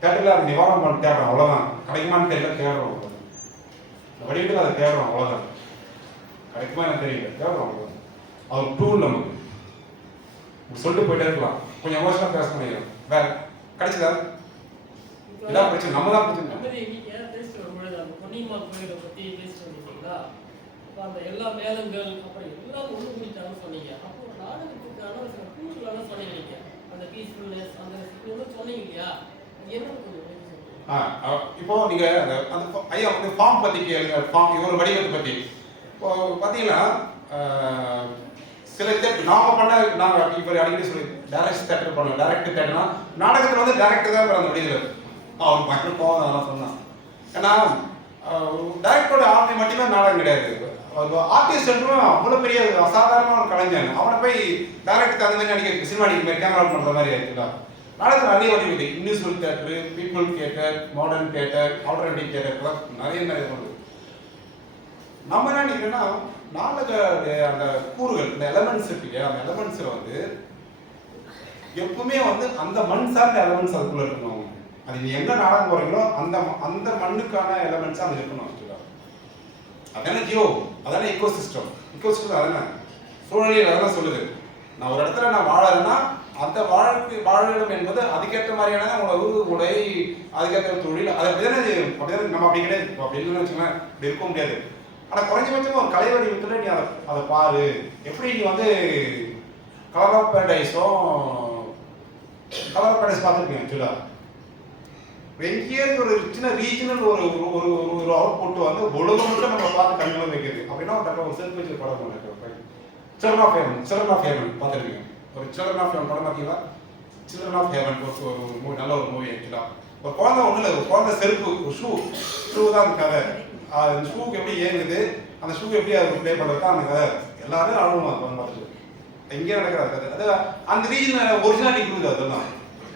தேட்டர்ல அது நிவாரணம் பண்ண தேடுறோம், அவ்வளவுதான். கிடைக்குமான்னு தெரியல, தேடுறோம். வடிவத்தில் அதை தேடுறோம், அவ்வளவுதான். கிடைக்குமா எனக்கு தெரியல, தேடுறோம், அவ்வளவுதான். அது டூல் நமக்கு சொல்லிட்டு போயிட்டே இருக்கலாம். கொஞ்சம் எமோஷனலா பேச முடியும். வேற கிடைச்சதா? இதான் பிரச்சனை. நம்ம தான் பிரச்சனை. அந்த எல்லா மேளங்கள் அப்புறம் எல்லாம் ஒன்று முடிச்சாங்க சொன்னீங்க. அப்போ நாடகத்துக்கான கூறுகளான சொன்னீங்க. அந்த பீஸ்ஃபுல்னஸ் அந்த சொன்னீங்க இல்லையா? இப்போ நீங்க அந்த ஐயா வந்து ஃபார்ம் பத்தி கேளுங்க. ஃபார்ம் ஒரு வடிவத்தை பத்தி இப்போ பாத்தீங்கன்னா சில தேட்டர் நாம பண்ண நாங்கள் இப்போ அடிக்கடி சொல்லி டைரக்ட் தேட்டர் பண்ணோம். டைரக்ட் தேட்டர்னா நாடகத்தில் வந்து டேரக்டர் தான் அந்த விடுதல் அவர் பயங்கர போவோம் அதெல்லாம் சொன்னான். ஏன்னா டைரக்டரோட ஆர்மி மட்டுமே நாடகம் கிடையாது. ஆர்டிஸ்ட்டும் அவ்வளோ பெரிய அசாதாரணமான ஒரு கலைஞன். அவனை போய் டைரக்டர் அந்த மாதிரி நடிக்க சினிமா நடிக்க மாதிரி கேமரா பண்ணுற மாதிரி ஆயிடுச்சுங்களா. நாடகத்தில் நிறைய வழி இருக்குது. Individual theatre, people theatre, modern theatre, alternative theatre நிறைய பண்ணுது. நம்ம என்ன நினைக்கிறோன்னா நாடக அந்த கூறுகள் இந்த எலமெண்ட்ஸ் இருக்கு இல்லையா, அந்த எலமெண்ட்ஸில் வந்து எப்பவுமே வந்து அந்த மண் சார்ந்த எலமெண்ட்ஸ் அதுக்குள்ள இருக்கணும். அது நீ எங்க நாடகம் போறீங்களோ அந்த அந்த மண்ணுக்கான எலமெண்ட்ஸ் அது இருக்கணும். அதானே ஜியோ, அதானே இக்கோசிஸ்டம். இக்கோசிஸ்டம் அதானே சூழலில் அதான் சொல்லுது. நான் ஒரு இடத்துல நான் வாழறேன்னா அந்த வாழிடம் என்பது அதுக்கேற்ற மாதிரியான உணவு, உடை, அதுக்கேற்ற தொழில், அது அப்படிதானே நம்ம அப்படி கிடையாது. இப்போ அப்படி இல்லைன்னு வச்சுக்கோங்களேன், இப்படி இருக்க முடியாது. ஆனால் குறைஞ்சபட்சம் ஒரு கலை வடிவத்தில் நீ அதை பாரு. எப்படி நீ வந்து கலர் ஆஃப் பேரடைஸும் கலர் ஆஃப் பேரடைஸ் பார்த்துருக்கீங்க ஆக்சுவலாக. எங்கேயே ஒரு சின்ன ரீஜனல் ஒரு ஒரு ஒரு அவுட் புட்டு வந்து உலகம் மட்டும் நம்ம பார்த்து கண்ணில் வைக்கிறது. அப்படின்னா ஒரு செல்ஃப் வச்சு படம் பண்ணிருக்கோம். சில்ட்ரன் ஆஃப் ஹேவன் பார்த்துருக்கீங்க. ஒரு சில்ட்ரன் ஆஃப் ஹேவன் படம் பார்த்தீங்களா? சில்ட்ரன் ஆஃப் ஹேவன் ஒரு நல்ல ஒரு மூவி ஆக்சுவலாக. ஒரு குழந்தை ஒன்றும் இல்லை, ஒரு குழந்தை செருப்பு, ஒரு ஷூ தான் அந்த கதை. அந்த ஷூக்கு எப்படி ஏங்குது, அந்த ஷூ எப்படி அது ப்ளே பண்ணுறது தான் அந்த கதை. எல்லாரும் அழுவும் அந்த படம் பார்த்துட்டு. எங்கேயே நடக்கிற கதை அது அந்த ரீஜன் ஒரிஜினாலிட்டி கொடுக்குது. அதுதான்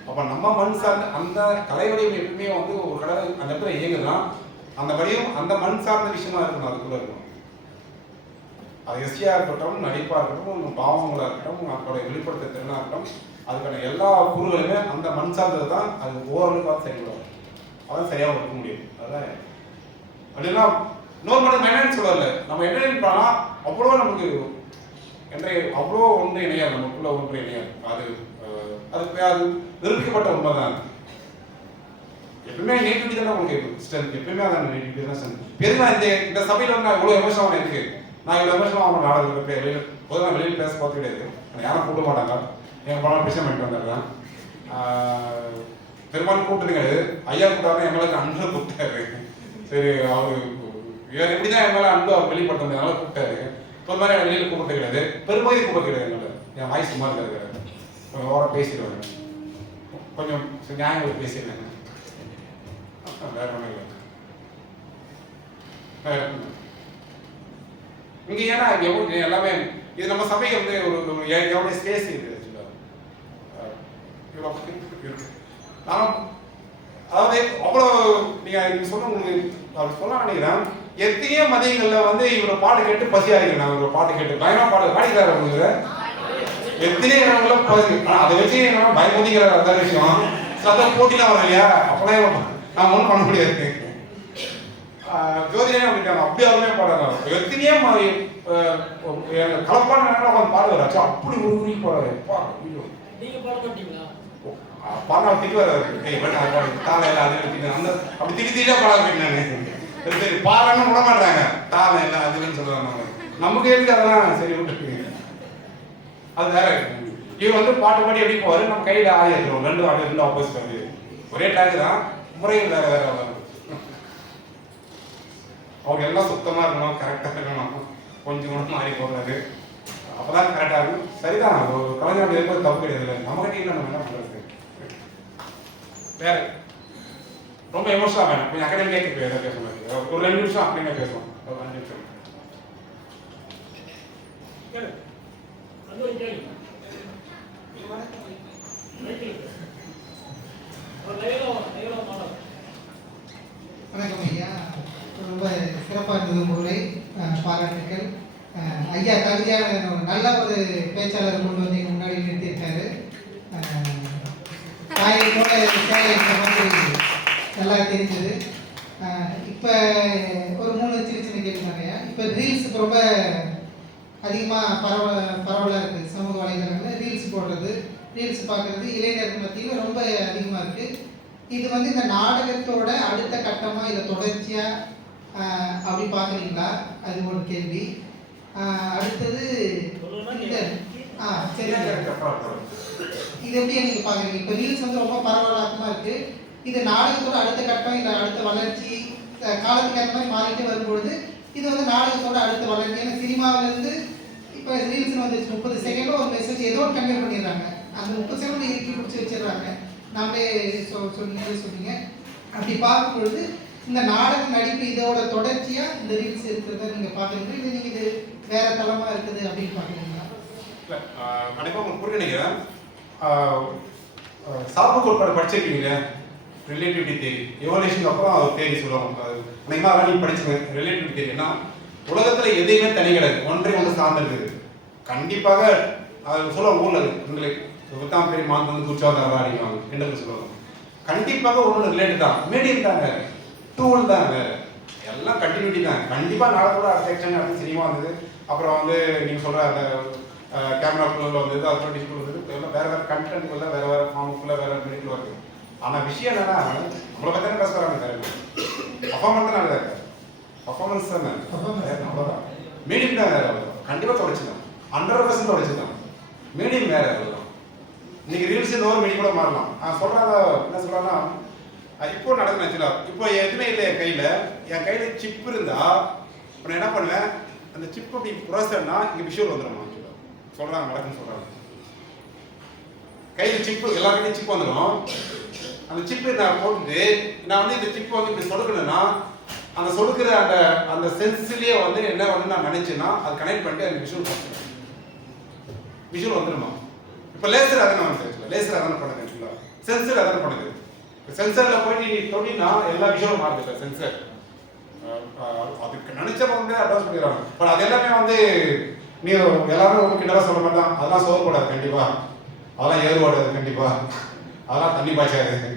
அப்போ நம்ம மண் சார்ந்த அந்த கலை வடிவம் எப்பவுமே வந்து ஒரு கடை அந்த இடத்துல இயங்குதுன்னா அந்த வடிவம் அந்த மண் சார்ந்த விஷயமா இருக்கணும். அதுக்குள்ள இருக்கணும். அது எஸ்சியா இருக்கட்டும், நடிப்பா இருக்கட்டும், பாவங்களாக இருக்கட்டும், அதோட வெளிப்படுத்த திறனாக இருக்கட்டும், அதுக்கான எல்லா கூறுகளுமே அந்த மண் சார்ந்தது தான். அது ஓரளவுக்கு சரியாக அதான் சரியாக இருக்க முடியும். அதான் அப்படின்னா இன்னொரு மட்டும் மெயின்டைன் சொல்லல. நம்ம மெயின்டைன் பண்ணால் அவ்வளோ நமக்கு அவ்வளோ ஒன்று இணையாது, நமக்குள்ள ஒன்று இணையாது. அது நிரூபிக்கப்பட்ட உண்மை தான். எப்பவுமே நேட்டிவிட்டி தானே உங்களுக்கு ஸ்ட்ரென்த். எப்பவுமே அதான் நேட்டிவிட்டி தான் ஸ்ட்ரென்த். எதுனா இந்த சபையில் வந்து நான் இவ்வளோ எமோஷனாக இருக்கு, நான் இவ்வளோ எமோஷனாக அவங்க நாடகத்தில் வெளியில் பொதுவாக நான் வெளியில் பேச பார்த்து கிடையாது. யாரும் கூப்பிட மாட்டாங்க. எங்கள் படம் பிடிச்ச பண்ணிட்டு வந்துடுறேன். பெரும்பாலும் கூப்பிட்டு கிடையாது. ஐயா கூப்பிட்டாருன்னா எங்களுக்கு அன்பு கூப்பிட்டாரு. சரி, அவர் வேறு எப்படி தான் என் மேலே அன்பு அவர் வெளிப்படுத்த முடியாதனால கூப்பிட்டாரு. இப்போ மாதிரி எனக்கு வெளியில் கூப்பிட்டு கிடையாது. பெரும்பகுதி கூப்பிட்டு கிடையாது. என்னால் என் வாய்ஸ் சும்மா இருக்கிறது கொஞ்சம் ஓரம் பேசிடுவாங்க, கொஞ்சம் நியாயம் பேசிடுவாங்க. வேற ஒன்றும் இல்லை. இங்கே ஏன்னா எல்லாமே இது நம்ம சபை வந்து ஒரு எவ்வளோ ஸ்பேஸ் இது இருக்கு. நான் அதாவது அவ்வளோ நீங்கள் சொன்ன உங்களுக்கு அவர் சொல்ல நினைக்கிறேன். எத்தனையோ மதியங்களில் வந்து இவரை பாட்டு கேட்டு பசியா இருக்கு. நான் ஒரு பாட்டு கேட்டு பயங்கரமா பாட்டு பாடிக்கிறாரு உங்களுக்கு. எத்தனையோ இடங்கள பசி, அதை வச்சு பயமுதிக்கிற அந்த விஷயம் சத்தம் போட்டிலாம் வரும் இல்லையா, அப்பெல்லாம் நான் ஒன்றும் பண்ண முடியாது. ஜோதிடே அப்படின்ட்டாங்க, அப்படி அவருமே பாடுறாங்க. எத்தனையோ கலப்பான நேரம் பாடுவார். அப்படி உருவி பாடுவாரு. பாடா திட்டுவார். தாளம் அது அந்த அப்படி திட்டா பாடாது. நான் சரி பாடன்னு விட மாட்டாங்க. தாளம் இல்லை அதுன்னு சொல்லுவாங்க. நமக்கு எதுக்கு அதெல்லாம் சரி விட்டுருக்கு. அது வேற. இவர் வந்து பாட்டு பாடி எப்படி போவாரு, நம்ம கையில் ஆடி எடுத்துருவோம். ரெண்டு ஆப்போசிட் வந்து ஒரே டாக்கு தான், முறைகள் வேற வேற வரும். அவங்க எல்லாம் சுத்தமாக இருக்கணும், கரெக்டாக இருக்கணும், கொஞ்சம் கூட மாறி போகிறாரு. அப்போதான் கரெக்டாக இருக்கும். சரிதான், ஒரு கலைஞர் இருப்பது தப்பு கிடையாது. நம்ம கிட்டே நம்ம என்ன பண்ணுறது வேற. ரொம்ப எமோஷனாக வேணும். கொஞ்சம் அகாடமிக்காக எதாவது பேச மாதிரி ஒரு 2 நிமிஷம் அப்படிங்க பேசுவோம். ஒரு 5 நிமிஷம் வணக்கம் ஐயா. ரொம்ப சிறப்பாக இருந்தது உங்களுடைய பாராட்டுக்கள். ஐயா தகுதியான நல்ல ஒரு பேச்சாளர் கொண்டு வந்து எங்கள் முன்னாடி நிறுத்தியிருக்காரு. தாயோட சேலை மாதிரி நல்லா தெரிஞ்சது. இப்போ ஒரு 3 சின்ன கேள்விங்க ஐயா. இப்போ ரீல்ஸ் ரொம்ப அதிகமாக பரவலாக இருக்குது. சமூக வலைதளங்களில் ரீல்ஸ் போடுறது, ரீல்ஸ் பார்க்குறது இளைஞர்கள் மத்தியில் ரொம்ப அதிகமாக இருக்குது. இது வந்து இந்த நாடகத்தோட அடுத்த கட்டமாக இதை தொடர்ச்சியாக அப்படி பார்க்குறீங்களா? அது ஒரு கேள்வி. அடுத்தது சரி, இது எப்படி நீங்கள் பார்க்குறீங்க? இப்போ ரீல்ஸ் வந்து ரொம்ப பரவலாக்கமாக இருக்குது. இது நாடகத்தோட அடுத்த கட்டம், இல்லை அடுத்த வளர்ச்சி காலத்துக்கு ஏற்ற மாதிரி மாறிட்டே வரும்பொழுது இது வந்து நாடகத்தோட அடுத்த வளர்ச்சி. ஏன்னா சினிமாவிலேருந்து இப்போ ரீல்ஸ்னு வந்துச்சு 30 செகண்டில் ஒரு மெசேஜ் ஏதோ ஒரு கன்வே பண்ணிடுறாங்க. அந்த 30 செகண்ட் இறுக்கி பிடிச்சி வச்சிடுறாங்க. நாமளே சொன்னீங்க. அப்படி பார்க்கும்பொழுது இந்த நாடக நடிப்பு இதோட தொடர்ச்சியாக இந்த ரீல்ஸ் இருக்கிறத நீங்கள் பார்க்குறீங்க. இது நீங்கள் இது வேற தளமாக இருக்குது அப்படின்னு பார்க்குறீங்களா? இல்லை கண்டிப்பாக உங்களுக்கு புரிய நினைக்கிறேன். சாப்பு கோட்பாடு படிச்சிருக்கீங்க, ரிலேட்டிவிட்டி தேரி. எவல்யூஷனுக்கு அப்புறம் ஒரு தேரி சொல்லுவாங்க. அன்னைக்கு அதெல்லாம் நீங்கள் படிச்சுங்க. ரிலேட்டிவிட்டி தேரினா உலகத்தில் எதையுமே தனி கிடையாது, ஒன்றை ஒன்று சார்ந்திருக்குது. கண்டிப்பாக அது சொல்லுவாங்க ஊரில் உங்களுக்கு வித்தாம் பெரிய மாந்து வந்து குச்சாதாரா அடிவாங்க என்று சொல்லுவாங்க. கண்டிப்பாக ஒன்று ரிலேட்டட் தான், மீடியம் தான் வேறு, டூல் தான் வேறு, எல்லாம் கண்டினியூட்டி தான். கண்டிப்பாக நாடகத்தோட அடுத்த ஆக்ஷன் அடுத்த சினிமா வந்தது. அப்புறம் வந்து நீங்கள் சொல்கிற அந்த கேமராக்குள்ள வந்தது, அப்புறம் டிஜிட்டல் வந்தது, எல்லாம் வேறு வேறு கண்டென்ட்டுக்குள்ள வேறு வேறு ஃபார்முக்குள்ளே வேறு வேறு மீடியத்தில் வருது. ஆனால் விஷயம் என்னன்னா நம்மளை பற்றி தானே பேசுகிறாங்க சார். பர்ஃபார்மன்ஸ் தான் நல்லா இருக்காது, பர்ஃபார்மன்ஸ் தானே அவ்வளோதான். மீடியம் தான் வேறு, அவ்வளோதான். கண்டிப்பாக தொடச்சிதான், 100% தொடச்சிதான். மீடியம் வேறு, அவ்வளோதான். இன்னைக்கு ரீல்ஸ் இந்த ஒரு மீடியம் கூட மாறலாம். சொல்கிறாங்க என்ன சொல்கிறாங்கன்னா, இப்போ நடக்குது ஆக்சுவலாக. இப்போ எதுவுமே இல்லை என் கையில் சிப் இருந்தால் இப்போ நான் என்ன பண்ணுவேன், அந்த சிப் அப்படி ப்ரோசர்னா இங்கே விஷுவல் வந்துடும். ஆக்சுவலாக சொல்கிறாங்க, நடக்குன்னு சொல்கிறாங்க. கையில் சிப்பு எல்லாருக்கிட்டையும் சிப் வந்துடும். அந்த சிப்பு நான் போட்டுட்டு நான் வந்து இந்த சிப்பை வந்து இப்படி சொடுக்கணும்னா அந்த சொடுக்கிற அந்த சென்ஸ்லேயே வந்து என்ன வந்து நான் நினைச்சேன்னா அது கனெக்ட் பண்ணிட்டு எனக்கு விஷுவல் வந்துடுமா. இப்போ லேசர் அதான வந்து லேசர் அதான பண்ணுது, ஆக்சுவலாக சென்சர் அதான பண்ணுது. சென்சரில் போய் நீ தொட்டினா எல்லா விஷயமும் மாறுது இல்லை சென்சர். அதுக்கு நினைச்சப்ப வந்து அட்வான்ஸ் பண்ணிடுறாங்க. பட் அது எல்லாமே வந்து நீ எல்லாரும் உங்களுக்கு கிண்டலாக சொல்ல மாட்டான். அதெல்லாம் சோர்படாது கண்டிப்பாக, அதெல்லாம் ஏறுபடாது கண்டிப்பாக, அதெல்லாம் தண்ணி பாய்ச்சாது.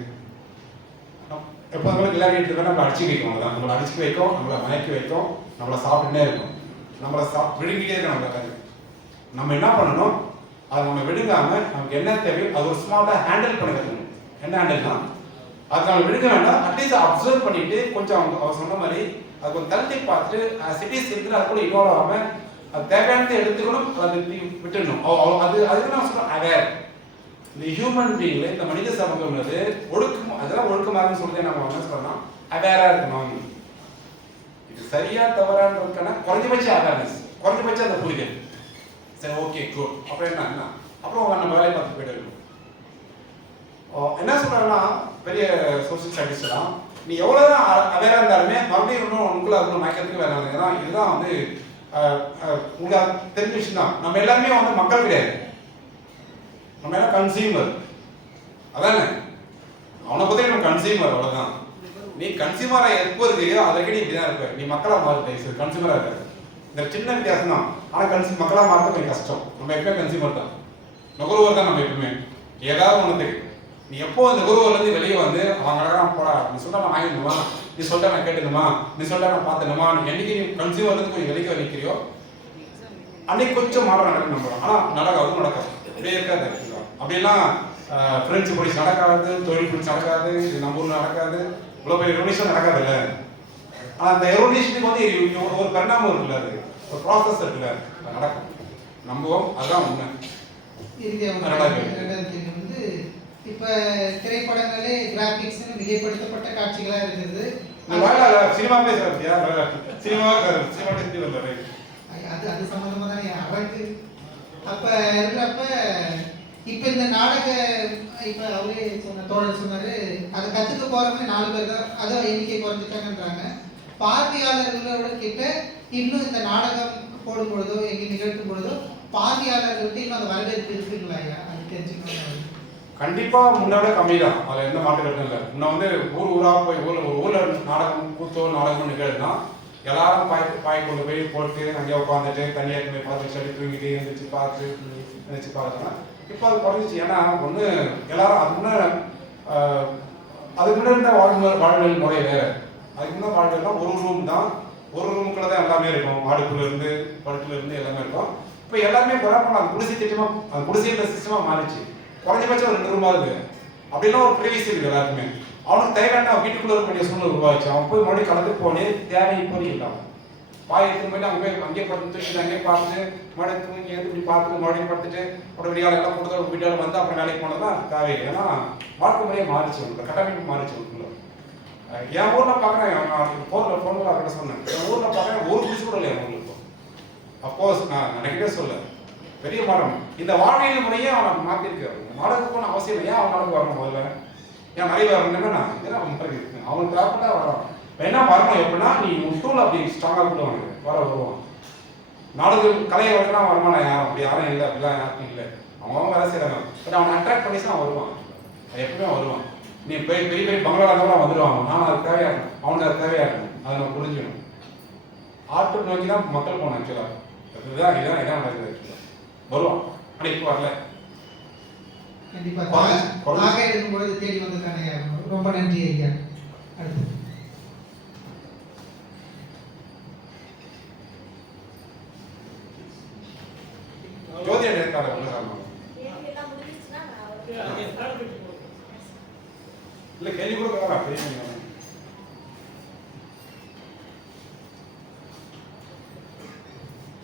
எப்போ நம்மளுக்கு விளையாடிட்டு இருக்கோம், நம்மளை அடிச்சு வைக்கும். அதான் நம்மளை அடிச்சு வைக்கும், நம்மளை மயக்கி வைக்கும், நம்மளை சாப்பிட்டுட்டே இருக்கும், நம்மளை விழுங்கிட்டே இருக்கணும். நம்மளை கதை நம்ம என்ன பண்ணணும், அதை நம்ம விழுங்காமல் நமக்கு என்ன தேவையோ அது ஒரு ஸ்மார்ட்டாக ஹேண்டில் பண்ணி வைக்கணும். என்ன ஹேண்டில்னா அது நம்ம விழுங்க வேண்டாம், அட்லீஸ்ட் அப்சர்வ் பண்ணிட்டு கொஞ்சம் அவர் சொன்ன மாதிரி அது கொஞ்சம் தள்ளி பார்த்துட்டு சிட்டிஸ் இருக்குது அது கூட இன்வால்வ் ஆகாமல் அது தேவையானதை எடுத்துக்கணும், அதை விட்டுடணும். அதுக்கு நான் சொல்கிறேன் அவேர். இந்த ஹியூமன் பீயிங்ல இந்த மனித சமூகம் ஒழுக்கம், அதெல்லாம் ஒழுக்கமாகனு சொல்லிட்டு நம்ம என்ன சொல்லலாம், அவேராக இருக்கணும். இது சரியா தவறான்றதுக்கான குறைஞ்சபட்ச அவேர்னஸ், குறைஞ்சபட்ச அந்த புரிதல். சரி, ஓகே, குட். அப்புறம் என்ன அப்புறம் நம்ம வேலையை பார்த்து போயிட்டு இருக்கணும். என்ன சொல்றாங்கன்னா பெரிய சோசியல் சயின்டிஸ்ட்லாம் நீ எவ்வளோதான் அவேராக இருந்தாலுமே மறுபடியும் இன்னும் உங்களை அதுக்குள்ள மயக்கிறதுக்கு வேற ஏன்னா இதுதான் வந்து உங்களுக்கு தெரிஞ்ச விஷயம் தான். நம்ம எல்லாருமே வந்து மக்கள் கிடையாது, நம்ம எல்லாம் கன்சியூமர். அதானே அவனை பற்றி நம்ம கன்சியூமர், அவ்வளோதான். நீ கன்சியூமராக எப்போ இருக்கியோ அதற்கு நீ இப்படி தான் இருப்ப. நீ மக்களாக மாறுது, கன்சியூமராக இருக்காது. இந்த சின்ன வித்தியாசம் தான். ஆனால் மக்களாக மாறுறது கொஞ்சம் கஷ்டம். நம்ம எப்பவுமே கன்சியூமர் தான், நுகர்வோர் தான். நம்ம எப்பவுமே ஏதாவது ஒன்று தெரியும். நீ எப்போ அந்த நுகர்வோர்லேருந்து வெளியே வந்து அவங்க அழகாக போடா, நீ சொல்ல நான் வாங்கிடணுமா, நீ சொல்லிட்டா நான் கேட்டுணுமா, நீ சொல்லிட்டா நான் பார்த்துணுமா, நீ என்னைக்கு நீ கன்சியூமர்லேருந்து கொஞ்சம் வெளியே நிற்கிறியோ அன்னைக்கு கொஞ்சம் மாற்றம் நடக்கும். நம்ம ஆனால் நடக்காது, நடக்காது, அப்படியே இருக்காது. அப்படிலாம் ஃப்ரெண்ட்ஸ் பிடிச்சி நடக்காது, தொழில் பிடிச்சி நடக்காது, இது நம்ம ஊரில் நடக்காது, இவ்வளோ பெரிய ரெவல்யூஷன் நடக்காது இல்லை. ஆனால் அந்த ரெவல்யூஷனுக்கு வந்து ஒரு பரிணாமம் இருக்குல்ல, அது ஒரு ப்ராசஸ் இருக்குல்ல, அது நடக்கும். நம்புவோம், அதுதான் உண்மை. வந்து இப்போ திரைப்படங்களே கிராபிக்ஸ்னு மிகைப்படுத்தப்பட்ட காட்சிகளாக இருக்குது. சினிமா பேசுறா சினிமா அது சம்மந்தமாக தான் அரங்கு அப்போ இருக்கிறப்ப இப்போ இந்த நாடக இப்போ அவரே தோழர் சொன்னார், அதை கற்றுக்க போகிறவங்க 4 பேர் தான், அதை எண்ணிக்கை குறைஞ்சிட்டாங்கன்றாங்க. பார்வையாளர்களோட கிட்ட இன்னும் இந்த நாடகம் போடும் பொழுதோ எங்கே நிகழ்த்தும் பொழுதோ பார்வையாளர்கள்ட்ட இன்னும் அந்த வரவேற்பு இருக்குங்களா? அது தெரிஞ்சுக்கணும். கண்டிப்பாக முன்னாடி கம்மி தான், அதில் எந்த மாற்றம் கட்டும் இல்லை. முன்ன வந்து ஊராக போய் ஊரில் நாடகம் கூத்தோ நாடகம் நிகழ்னா எல்லாரும் பாய் கொண்டு போய் போட்டு அங்கேயே உட்காந்துட்டு தனியாக போய் பார்த்து சொல்லி தூங்கிட்டு எழுந்திரிச்சு பார்த்து நினச்சி பார்க்கலாம். இப்போ அது குறைஞ்சிச்சு. ஏன்னா ஒன்று எல்லாரும் அதுக்கு முன்னாடி இருந்த வாழ்வியல் முறை வேறு. அதுக்கு முன்னாடி வாழ்வியல்னா ஒரு ரூம் தான், ஒரு ரூமுக்குள்ள தான் எல்லாமே இருக்கும். அடுப்புலேருந்து படுப்புலேருந்து எல்லாமே இருக்கும். இப்போ எல்லாருமே பரவாயில்ல, அந்த குடிசை திட்டமாக அந்த குடிசைன்ற சிஸ்டமாக மாறிச்சு. குறைஞ்சபட்சம் 2 ரூமா இருக்குது. அப்படிலாம் ஒரு ப்ரைவசி இருக்குது எல்லாருக்குமே. அவனுக்கு தேவையான வீட்டுக்குள்ள இருக்கக்கூடிய சூழ்நிலை உருவாச்சு. அவன் போய் மறுபடியும் கலந்து போனே தேவை இப்போது இல்லாம பாய் எடுத்து போயிட்டு அவங்க போய் அங்கேயே படுத்து தூக்கிட்டு அங்கேயே பார்த்துட்டு மறுபடியும் தூங்கி இப்படி பார்த்துட்டு மறுபடியும் படுத்துட்டு அப்புறம் விடியால் எல்லாம் கொடுத்து வீட்டால் வந்து அப்புறம் வேலைக்கு போனதுதான் தேவை. ஏன்னா வாழ்க்கை முறையே மாறிச்சு, உங்களுக்கு கட்டமைப்பு மாறிச்சு. உங்களுக்குள்ள என் ஊரில் பார்க்குறேன், ஃபோனில் கூட சொன்னேன், என் ஊரில் பார்க்குறேன் ஒரு குடிச்சு கூட இல்லையா உங்களுக்கு. அப்போஸ் நான் நினைக்கவே சொல்ல பெரிய மாற்றம். இந்த வாழ்வியல் முறையே அவனை மாற்றிருக்காரு. நாடகம் போன அவசியம் இல்லை. ஏன் அவன் நாடகம் வரணும் முதல்ல? ஏன் நிறைய வரணும்னா நான் இதெல்லாம் அவன் பிறகு இருக்கு. அவனுக்கு தேவைப்பட்டா வரான். என்ன வரணும் எப்படின்னா நீ டூல் அப்படி ஸ்ட்ராங்காக கொடுவாங்க வருவான். நாடகம் கலையை வரலாம் வருமானம் யாரும் அப்படி யாரும் இல்லை, அப்படிலாம் யாருக்கும் இல்லை. அவன் வேலை செய்கிறாங்க. பட் அவனை அட்ராக்ட் பண்ணி தான் வருவான். எப்பவுமே வருவான். நீ பெரிய பெரிய பங்களாதான் வந்துடுவாங்க. நான் அது தேவையாக இருக்கணும், அவனுக்கு அது தேவையாக இருக்கணும். அதை நம்ம புரிஞ்சுக்கணும். ஆற்று நோக்கி தான் மக்கள் போகணும். ஆக்சுவலாக இதான் நடக்குது. ஆக்சுவலாக வருவான். ஆனால் இப்போ வரல. கண்டிப்பாக எடுக்கும்போது தேடி வந்திருக்காங்க. ரொம்ப நன்றி ஐயா. அடுத்து ஜோதி நேர்காணல் உள்ள காரணம் இல்லை கேள்வி கூட வேணாம். பெரிய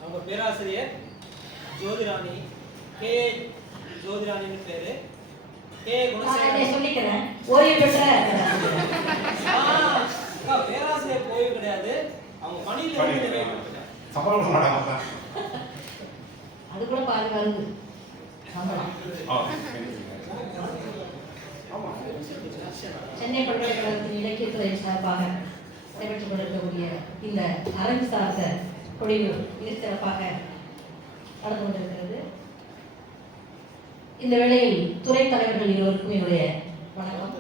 அவங்க பேராசிரியர் ஜோதிராணி, கே ஜோதிராணின்னு பேரு. கே குணசேகரன் சொல்லிக்கிறேன். ஓய்வு பெற்ற பேராசிரியர் ஓய்வு கிடையாது, அவங்க பணியில இருந்து நிறைவு பெற்றாங்க. சம்பளம் மாட்டாங்க. அது கூட பாதி வருது சம்பளம். சென்னை பல்கலைக்கழகத்தின் இலக்கியத்துறை சார்பாக நடைபெற்றுக் கொண்டிருக்கக்கூடிய இந்த அரங்கு சார்ந்த பொழிவு மிக சிறப்பாக நடந்து கொண்டிருக்கிறது. இந்த வேளையில் துறை தலைவர்கள் இருவருக்கும் என்னுடைய வணக்கம்.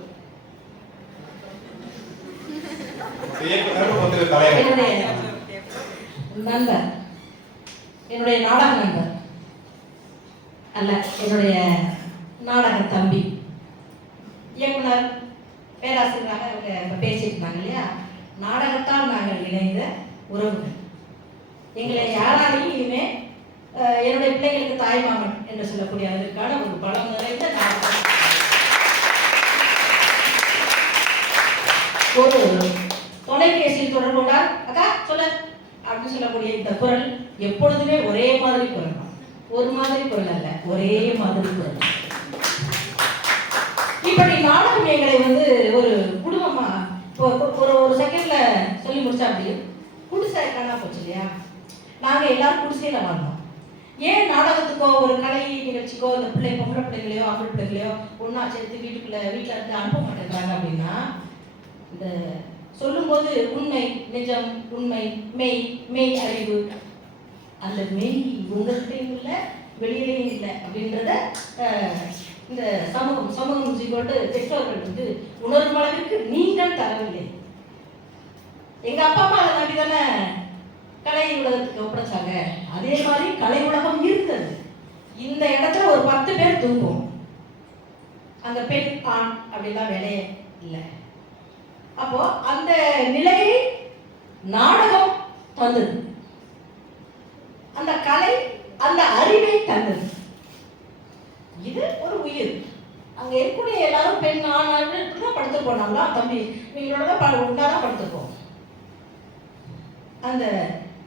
என்னுடைய நண்பர், என்னுடைய நாடக நண்பர் அல்ல, என்னுடைய நாடக தம்பி, இயக்குனர், பேராசிரியராக அவங்க பேசிட்டு இருந்தாங்க இல்லையா. நாடகத்தால் நாங்கள் இணைந்த உறவுகள். எங்களை யாராலையும் இனிமே என்னுடைய பிள்ளைகளுக்கு தாய்மாமன் என்று சொல்லக்கூடிய அதற்கான ஒரு பலம் நிறைந்த நாடகம். ஒரு தொலைபேசியில் தொடர்பு கொண்டால் அக்கா சொல்ல அப்படின்னு சொல்லக்கூடிய இந்த குரல் எப்பொழுதுமே ஒரே மாதிரி குரல் தான். ஒரு மாதிரி குரல் அல்ல, ஒரே மாதிரி குரல். இப்படி நாடகம் எங்களை ஒரு குடும்பமா ஒரு செகண்ட்ல சொல்லி முடிச்சா அப்படி குடிசை காணா போச்சு இல்லையா. நாங்க எல்லாரும் குடிசையில வாழ்ந்தோம். ஏன் நாடகத்துக்கோ ஒரு கலை நிகழ்ச்சிக்கோ இந்த பொம்பளை பிள்ளைகளையோ ஆம்பளை பிள்ளைகளையோ ஒன்னா சேர்த்து வீட்டுல இருந்து அனுப்ப மாட்டேங்கிறாங்க அப்படின்னா, இந்த சொல்லும்போது உண்மை, நிஜம், உண்மை, மெய், மெய் அறிவு, அந்த மெய் உங்கள்கிட்டையும் இல்லை வெளியிலையும் இல்லை அப்படின்றத இந்த சமூகம் பெற்றோர்கள் உணரும் அளவிற்கு நீங்கள் தரவில்லை. எங்க அப்பா அம்மா அதை நம்பி தானே கலை உலகத்துக்கு ஒப்படைச்சாங்க. அதே மாதிரி கலை உலகம் இருந்தது. இந்த இடத்துல ஒரு 10 பேர் தூங்குவோம். அந்த பெண் ஆண் அப்படிலாம் வேலையே இல்லை. அப்போ அந்த நிலையை நாடகம் தந்தது, அந்த கலை அந்த அறிவை தந்தது. இது ஒரு உயிர். அங்க இருக்கக்கூடிய எல்லாரும் பெண் ஆண் தான் படுத்து போனாங்களா, தம்பி நீங்களோட தான் ஒன்றாதான் படுத்துப்போம். அந்த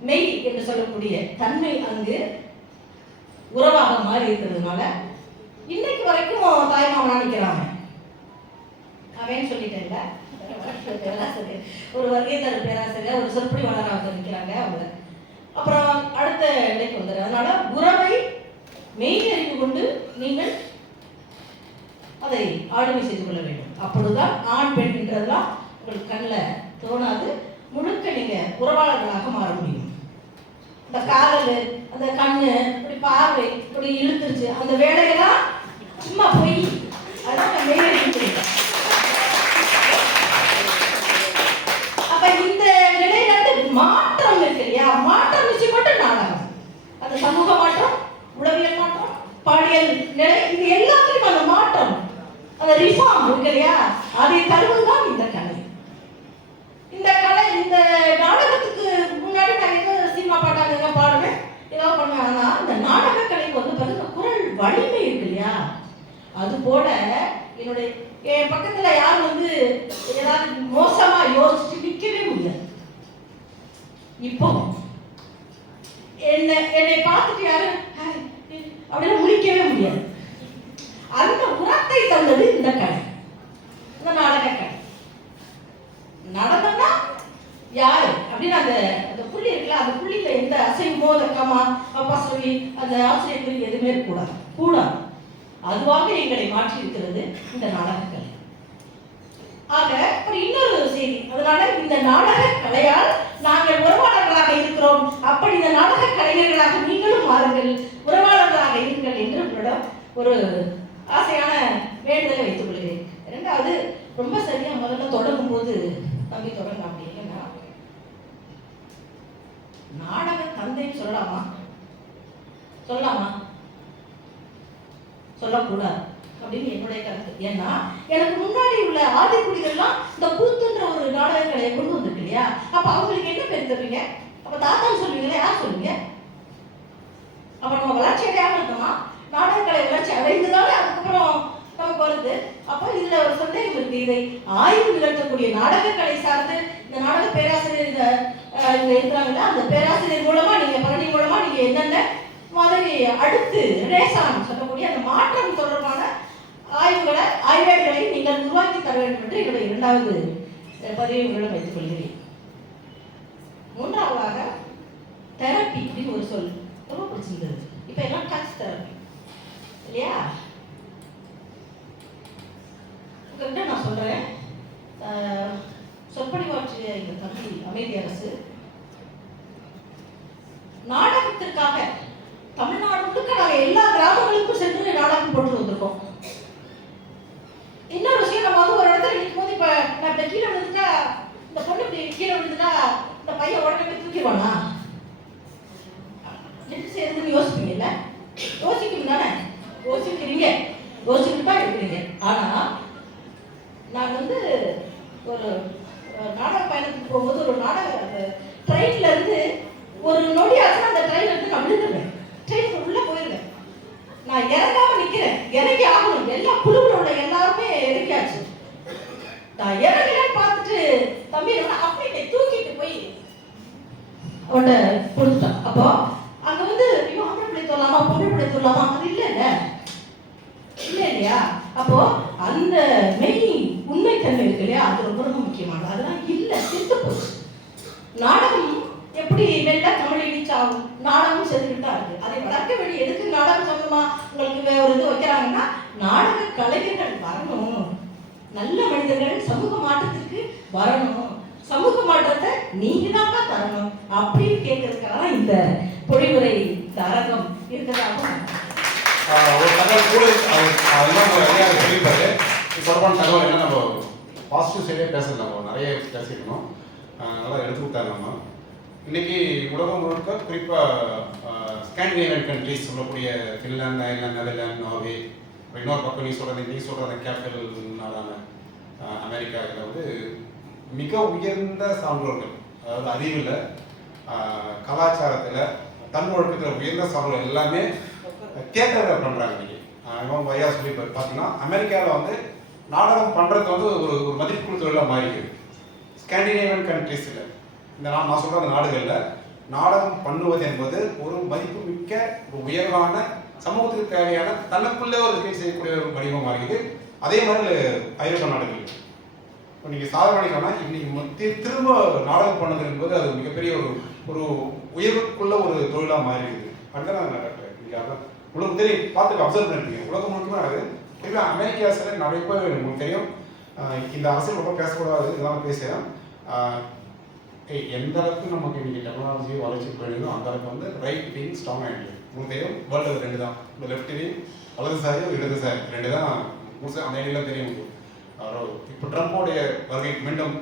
மெய் என்று சொல்லக்கூடிய தன்மை அங்கு உறவாக மாறி இருக்கிறதுனால இன்னைக்கு வரைக்கும் தாய்மாமனா நிற்கிறாங்க. அவன் சொல்லிட்டேன்ல, பேராசிரியர், ஒரு வருகைத்தர பேராசிரியர், ஒரு சொற்பொழிவாளராக நிற்கிறாங்க அவங்க. அப்புறம் அடுத்த நிலைக்கு வந்துடுற. அதனால உறவை மெய் அறிந்து கொண்டு நீங்கள் அதை ஆளுமை செய்து கொள்ள வேண்டும். அப்பொழுதுதான் ஆண் பெண் என்றதெல்லாம் உங்களுக்கு கண்ணில் தோணாது. முழுக்க நீங்க உறவாளர்களாக மாற முடியும். இந்த காதல், அந்த கண்ணு, இப்படி பார்வை இப்படி இழுத்துருச்சு, அந்த வேலையெல்லாம் சும்மா போய் அதான் மெய். அப்ப இந்த நிலையில மாற்றம் இருக்கு இல்லையா, மாற்றம் நிச்சயப்பட்ட நாடகம். அது சமூக மாற்றம், உளவியல் மாற்றம், பாலியல் நிலை, இது எல்லாத்துலயும் அந்த மாற்றம், அந்த ரிஃபார்ம் இருக்கு இல்லையா, அதை தருவதுதான் இந்த கலை. இந்த கலை, இந்த நாடகத்துக்கு முன்னாடி நான் ஏதோ சினிமா பாட்டாங்க பாடுவேன், ஏதாவது பண்ணுவேன். ஆனா இந்த நாடக கலைக்கு பார்த்தீங்கன்னா குரல் வலிமை இருக்கு இல்லையா, அது போல என்னுடைய என் பக்கத்துல யாரும் ஏதாவது மோசமா யோசிச்சு நிற்கவே முடியாது. இப்போ என்னை பார்த்துட்டு யாரும் அப்படிலாம் முடிக்கவே முடியாது. அந்த உரத்தை தந்தது இந்த கலை, இந்த நாடக கலை. நடந்தோம்னா யாரு அப்படின்னு அந்த புள்ளி இருக்குல்ல, அந்த புள்ளியில எந்த அசைவமோ கமா சொல்லி எதுவுமே கூடாது கூடாது. அதுவாக எங்களை மாற்றி இருக்கிறது இந்த நாடகக்கலை. ஆக ஒரு இன்னொரு செய்தி, அதனால இந்த நாடக கலையால் நாங்கள் உறவாளர்களாக இருக்கிறோம். அப்படி இந்த நாடக கலைஞர்களாக நீங்களும் மாறுங்கள், உறவாளர்களாக இருங்கள் என்று உங்களிடம் ஒரு ஆசையான வேண்டுதலை வைத்துக் கொள்கிறேன். இரண்டாவது, ரொம்ப சரியா முதல்ல தொடங்கும் போது தம்பி தொடங்க அப்படின்னா, நாடக தந்தைன்னு சொல்லலாமா? சொல்லக்கூடாது அப்படின்னு என்னுடைய கருத்து. ஏன்னா எனக்கு முன்னாடி உள்ள ஆதிக்குடிகள்லாம் இந்த கூத்துன்ற ஒரு நாடகங்களை கொண்டு வந்திருக்கு இல்லையா? அப்ப அவங்களுக்கு என்ன பேர் தருவீங்க? அப்ப தாத்தான்னு சொல்லுவீங்களா? யார் சொல்லுவீங்க? அப்ப நம்ம வளர்ச்சி அடையாம இருக்கோமா? நாடகக்கலை வளர்ச்சி அடைந்ததாலே அதுக்கப்புறம் நமக்கு வருது. அப்ப இதுல ஒரு சந்தேகம் இருக்கு. இதை ஆய்வு நிகழ்த்தக்கூடிய நாடகக்கலை சார்ந்து இந்த நாடக பேராசிரியர் இங்க இருக்கிறாங்கல்ல, அந்த பேராசிரியர் மூலமா நீங்க பழனி மூலமா நீங்க என்னென்ன மாதிரி அடுத்து ரேசான் சொல்லக்கூடிய அந்த மாற்றம் தொடர்பான ஆய்வுகளை நீங்கள் உருவாக்கி தர வேண்டும் என்று என்னுடைய இரண்டாவது பதிவை உங்களிடம் வைத்துக் கொள்கிறேன். மூன்றாவதாக தெரப்பி அப்படின்னு ஒரு சொல் ரொம்ப பிடிச்சிருந்தது. இப்ப எல்லாம் டச் தெரப்பி இல்லையா? உங்ககிட்ட நான் சொல்றேன், சொற்பொழிவாற்றிய இந்த தம்பி அமைதியரசு நாடகத்திற்காக தமிழ்நாடு முழுக்க நாங்கள் எல்லா கிராமங்களுக்கும் சென்று நாடகம் போட்டு வந்திருக்கோம். இன்னொரு விஷயம், நம்ம வந்து ஒரு இடத்துல நிற்கும் போது, இப்ப நான் இப்ப கீழே விழுந்துட்டா, இந்த பொண்ணு இப்படி கீழே விழுந்துட்டா இந்த பையன் உடனே போய் தூக்கிடுவானா? என்ன செய்யறதுன்னு யோசிப்பீங்கல்ல? யோசிக்கணும் தானே? யோசிச்சுட்டு தான் இருக்கிறீங்க. ஆனா நான் வந்து ஒரு நாடக பயணத்துக்கு போகும்போது ஒரு நாடக ட்ரெயின்ல இருந்து ஒரு நொடி ஆச்சுன்னா அந்த ட்ரெயின்ல இருந்து நான் விழுந்துருவேன். ட்ரெயின் உள்ள போயிருவேன். நான் இறங்காம நிக்கிறேன். இறங்கி ஆகணும். எல்லா குழுவில் உள்ள எல்லாருமே இறங்கியாச்சு. நான் இறங்கலன்னு பார்த்துட்டு தம்பி அப்படியே தூக்கிட்டு போய் அவட கொடுத்தான். அப்போ அங்க வந்து ஐயோ ஆம்பளை பிள்ளை சொல்லலாமா பொம்பளை பிள்ளை சொல்லலாமா? அது இல்லையா? அப்போ அந்த மெய் உண்மைத்தன்மை இருக்கு இல்லையா? அது ரொம்ப ரொம்ப முக்கியமானது. அதெல்லாம் இல்ல, செத்து போச்சு. நாடகம் எப்படி மெல்ல தமிழ் இடிச்சாகும், நாடகம் செத்துக்கிட்டு தான் இருக்கு. அதை வளர்க்க வேண்டிய எதுக்கு நாடகம் சொந்தமா உங்களுக்கு ஒரு இது வைக்கிறாங்கன்னா, நாடக கலைஞர்கள் வரணும், நல்ல மனிதர்கள் சமூக மாற்றத்திற்கு வரணும், சமூக மாற்றத்தை நீங்க தான் தரணும் அப்படின்னு கேட்கறதுக்காக இந்த பொழிவுரை அரங்கம் இருக்கிறதாகவும் ஒரு தகவல் கூட அதெல்லாம் நிறையா சொல்லியிருப்பாரு. தொடர்பான தகவல் என்ன, நம்ம பாசிட்டிவ் சைடே பேசல, நம்ம நிறைய பேசியிருக்கணும், நல்லா எடுத்து விட்டாங்க. நம்ம இன்னைக்கு உலகம் முழுக்க குறிப்பாக ஸ்காண்டினேவியன் கண்ட்ரிஸ் சொல்லக்கூடிய ஃபின்லாந்து, ஐர்லாந்து, நெதர்லாந்து, நார்வே, இன்னொரு பக்கம் நீ சொல்கிற அந்த கேபிட்டல் நாடான அமெரிக்கா, இதில் வந்து மிக உயர்ந்த சான்றோர்கள், அதாவது அறிவில், கலாச்சாரத்தில், தன் ஒழுக்கத்தில் உயர்ந்த சான்றோர்கள் எல்லாமே தியேட்டரை பண்ணுறாங்க. இன்னைக்கு இவங்க வையா சொல்லி பார்த்தீங்கன்னா அமெரிக்காவில் வந்து நாடகம் பண்ணுறது வந்து ஒரு மதிப்புக்குழு தொழிலாக மாறிக்குது. ஸ்காண்டினேவியன் கண்ட்ரிஸில் இந்த நான் சொல்கிற அந்த நாடுகளில் நாடகம் பண்ணுவது என்பது ஒரு மதிப்பு மிக்க ஒரு உயர்வான சமூகத்துக்கு தேவையான தனக்குள்ளே ஒரு விஷயம் செய்யக்கூடிய ஒரு வடிவம் மாறிக்குது. அதே மாதிரி ஐரோப்பா நாடுகள் இப்போ நீங்கள் சாதனைக்கான இன்னைக்கு திரும்ப நாடகம் பண்ணது என்பது அது மிகப்பெரிய ஒரு உயர்வுக்குள்ள ஒரு தொழிலாக மாறிடுது. அதுதான் நான் டாக்டர் உங்களுக்கு தெரியும், பார்த்து அப்சர்வ் பண்ணிருக்கீங்க. உலகம் முழுக்கமே ஆகுது. இப்போ அமெரிக்காஸில் நிறைய பேர் உங்களுக்கு தெரியும், இந்த அரசியல் ரொம்ப பேசக்கூடாது, இதெல்லாம் பேசுகிறேன். எந்த அளவுக்கு நமக்கு இன்னைக்கு டெக்னாலஜி வளர்ச்சி போயிருந்தோ அந்த அளவுக்கு வந்து ரைட் விங் ஸ்ட்ராங் ஆகிடுது. உங்களுக்கு தெரியும், வேர்ல்டு ரெண்டு தான், இந்த லெஃப்ட் விங் வலதுசாரியும் இடதுசாரி ரெண்டு தான் அந்த ஐடியெல்லாம் தெரியும். இப்போ ட்ரம்போடைய வருகை மீண்டும்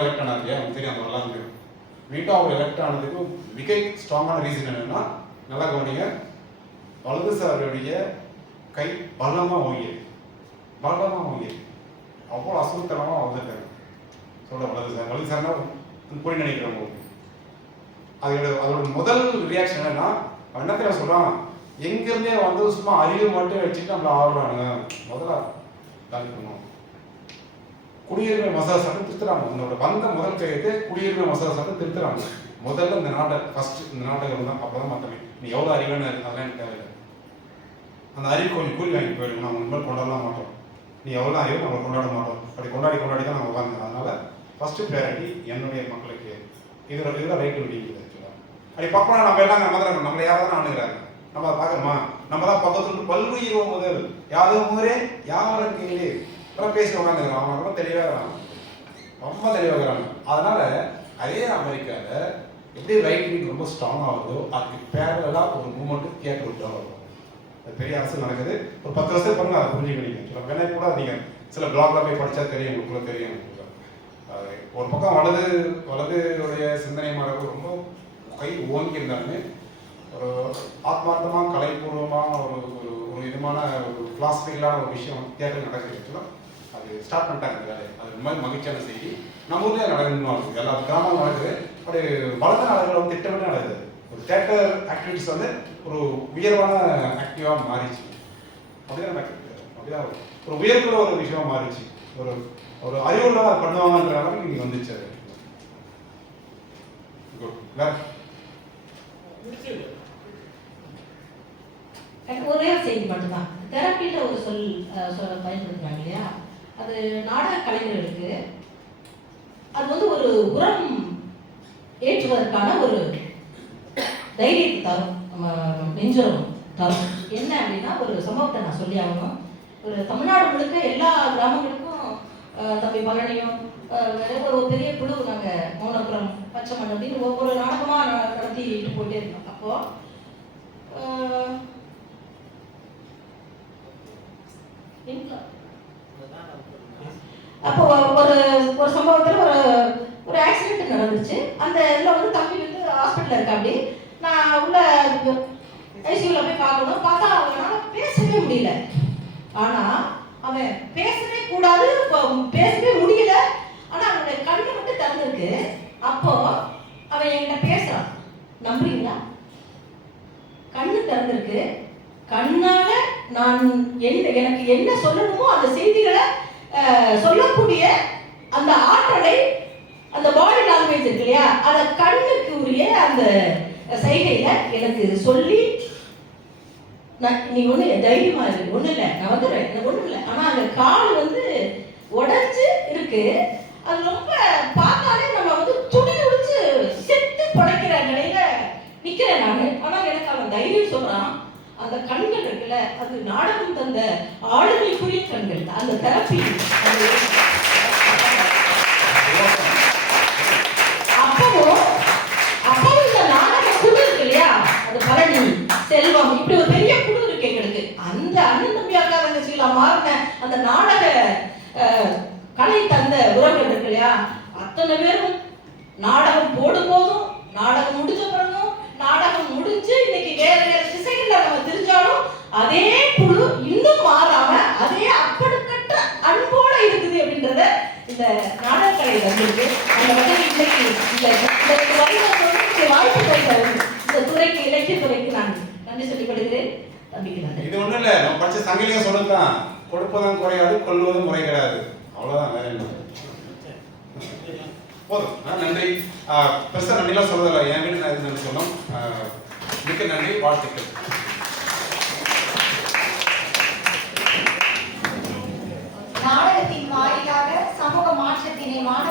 எலெக்ட் ஆனது இல்லையா, உங்களுக்கு தெரியும், அந்த வரலாறு தெரியும். மீண்டும் அவர் எலெக்ட் ஆனதுக்கு மிக ஸ்ட்ராங்கான ரீசன் என்னன்னா, நல்லா கவனிங்க, வலதுசாரியுடைய கை பலமாக ஓங்கியது, அவ்வளோ அசுத்தனமாக வந்துட்டாங்க. சொல்ல வலதுசாரினா போய் நினைக்கிறவங்க அதோட முதல் ரியாக்ஷன் என்னன்னா, என்னத்தை சொல்றான், எங்கிருந்தே வந்து சும்மா அறிவு மட்டும் வச்சுட்டு நம்மள ஆடுறானுங்க. முதல்ல காலி பண்ணுவோம். குடியுரிமை மசோதா சட்டம் திருத்துறாங்க. உங்களோட வந்த முதல் கையெழுத்து குடியுரிமை மசோதா சட்டம் திருத்துறாங்க. முதல்ல இந்த நாட்டை ஃபர்ஸ்ட் இந்த நாட்டை தான் அப்பதான் மாற்றமே. நீ எவ்வளோ அறிவுன்னு அதெல்லாம் எனக்கு தேவையில்லை. அந்த அறிவு கொஞ்சம் கூலி வாங்கி போயிடும். நம்ம இனிமேல் கொண்டாடலாம் மாட்டோம். நீ எவ்வளோ அறிவு நம்ம கொண்டாட மாட்டோம். அப்படி கொண்டாடி தான் நம்ம உட்காந்து. அதனால ஃபர்ஸ்ட் ப்ரையாரிட்டி என்னுடைய மக்களுக்கு இதில் ரைட்டு விடிக்குது. ஆக்சுவலாக அப்படி பார்க்கலாம். நம்ம எல்லாம் நம்ம தான் நம்மளை யாராவது ஆணுங்கிறாங்க. நம்ம அதை பார்க்கணுமா? நம்ம தான் பக்கத்துல பல்லுயிர் முதல் யாரும் ஊரே யாரும் கேளு அப்புறம் பேசி உட்காந்துக்கிறான். அவன் ரொம்ப தெளிவாக இருக்கிறான், ரொம்ப தெளிவாக இருக்கிறாங்க. அதனால அதே அமெரிக்காவில் எப்படி ரைட் விங் ரொம்ப ஸ்ட்ராங் ஆகுதோ அதுக்கு பேரலாக ஒரு மூமெண்ட் கேட்க விட்டாங்க. அது பெரிய அரசு நடக்குது. ஒரு 10 வருஷத்துக்கு பண்ண அதை புரிஞ்சுக்கிறீங்க. சில வேணா கூட நீங்கள் சில பிளாக்ல போய் படித்தா தெரியும், உங்களுக்குள்ள தெரியும். ஒரு பக்கம் வலதுடைய சிந்தனை மரபு ரொம்ப கை ஓங்கி இருந்தாலுமே ஒரு ஆத்மார்த்தமாக கலைப்பூர்வமாக ஒரு விதமான ஒரு பிலாசபிக்கலான ஒரு விஷயம் தியேட்டர் நடக்குது. அது ஸ்டார்ட் பண்ணிட்டாங்க வேலை. அது இந்த மாதிரி மகிழ்ச்சியான செய்தி நம்ம ஊர்லேயே நடக்கணும். எல்லா கிராமங்களும் நடக்குது. அப்படி வளர்ந்த நாடுகள் வந்து திட்டமிட்டு நடக்குது. ஒரு தியேட்டர் ஆக்டிவிட்டிஸ் வந்து ஒரு உயர்வான ஆக்டிவாக மாறிச்சு. அப்படிதான் நடக்குது. அப்படிதான் ஒரு உயர்வுள்ள ஒரு விஷயமா மாறிச்சு. ஒரு ஒரு அறிவுள்ள அதை பண்ணுவாங்கன்ற அளவுக்கு இங்கே வந்துச்சு. அது எனக்கு ஒரே ஒரு செய்தி மட்டும்தான். தெரப்பின்ற ஒரு சொல் பயன்படுத்துறாங்க இல்லையா, அது நாடக கலைஞர்களுக்கு அது வந்து ஒரு உரம் ஏற்றுவதற்கான ஒரு தைரியத்தை தரும், நம்ம நெஞ்சுரம் தரும். என்ன அப்படின்னா, ஒரு சம்பவத்தை நான் சொல்லி ஆகணும். ஒரு தமிழ்நாடு முழுக்க எல்லா கிராமங்களுக்கும் தம்பி பழனியும் ஒரு பெரிய குழு நாங்கள் மௌனபுரம் பச்சை மண் அப்படின்னு ஒவ்வொரு நாடகமாக நடத்திட்டு போயிட்டே இருந்தோம். அப்போ ஒரு ஒரு சம்பவத்தில் ஒரு ஆக்சிடென்ட் நடந்துச்சு. அந்த இதில் வந்து தம்பி வந்து ஹாஸ்பிட்டலில் இருக்கா. அப்படி நான் உள்ள ஐசியூவில் போய் பார்க்கணும். பார்த்தா அவனால் பேசவே முடியல. ஆனால் அவன் பேசவே கூடாது, பேசவே முடியல. ஆனால் அவனுடைய கண்ணு மட்டும் திறந்துருக்கு. அப்போ அவன் என்கிட்ட பேசுறான். நம்புறீங்களா? கண்ணு திறந்திருக்கு. கண்ணால நான் எனக்கு என்ன சொல்லணுமோ அந்த செய்திகளை சொல்லக்கூடிய அந்த ஆற்றலை, அந்த பாடி லாங்குவேஜ் இருக்கு இல்லையா, அதை கண்ணுக்கு உரிய அந்த சைகையில எனக்கு சொல்லி, நீ ஒண்ணு தைரியமா இருக்கு, ஒண்ணு இல்லை, நான் வந்துடுறேன், ஒண்ணும் இல்லை. ஆனா அந்த கால் வந்து உடைஞ்சு இருக்கு. அது ரொம்ப பார்த்தாலே நம்ம வந்து துணி உடிச்சு செத்து படைக்கிற நிலையில நிக்கிறேன் நான். ஆனா எனக்கு அவன் தைரியம் சொல்றான். அந்த கண்கள் இருக்குல்ல, அது நாடகம் தந்த ஆளுமைக்குரிய கண்கள், அந்த தெரப்பி. அப்பவும் இந்த நாடக குழு இருக்கு இல்லையா, அது பழனி, செல்வம், இப்படி ஒரு பெரிய குழு இருக்கு எங்களுக்கு. அந்த அண்ணன் தம்பி அக்கா தங்கச்சிகளா மாறின அந்த நாடக கலை தந்த உறவுகள் இருக்கு இல்லையா, அத்தனை பேரும் நாடகம் போடும் போதும், நாடகம் முடிஞ்ச பிறகும், நாடகம் முடிஞ்சு இன்னைக்கு வேற வேற திசைகள்ல நம்ம தெரிஞ்சாலும் அதே குழு இன்னும் மாறாம அதே அப்படிப்பட்ட அன்போட இருக்குது அப்படின்றத இந்த நாடகக்கலை தந்திருக்கு. அந்த வகையில் இன்னைக்கு இந்த வாய்ப்பு கிடைத்த இந்த துறைக்கு, இலக்கிய துறைக்கு நான் நன்றி சொல்லிக் கொள்கிறேன். தம்பிக்கு நன்றி. இது ஒண்ணும் இல்லை, நம்ம படிச்ச சங்கிலியும் சொல்லத்தான், கொடுப்பதும் குறையாது, கொள்வதும் முறை கிடையாது. அவ்வளவுதான், வேற என்ன போதும். நன்றி. பெருசா நன்றிலாம் சொல்றதில்லை, என் வீட்டு நான் நன்றி சொன்னோம். மிக்க நன்றி, வாழ்த்துக்கள்.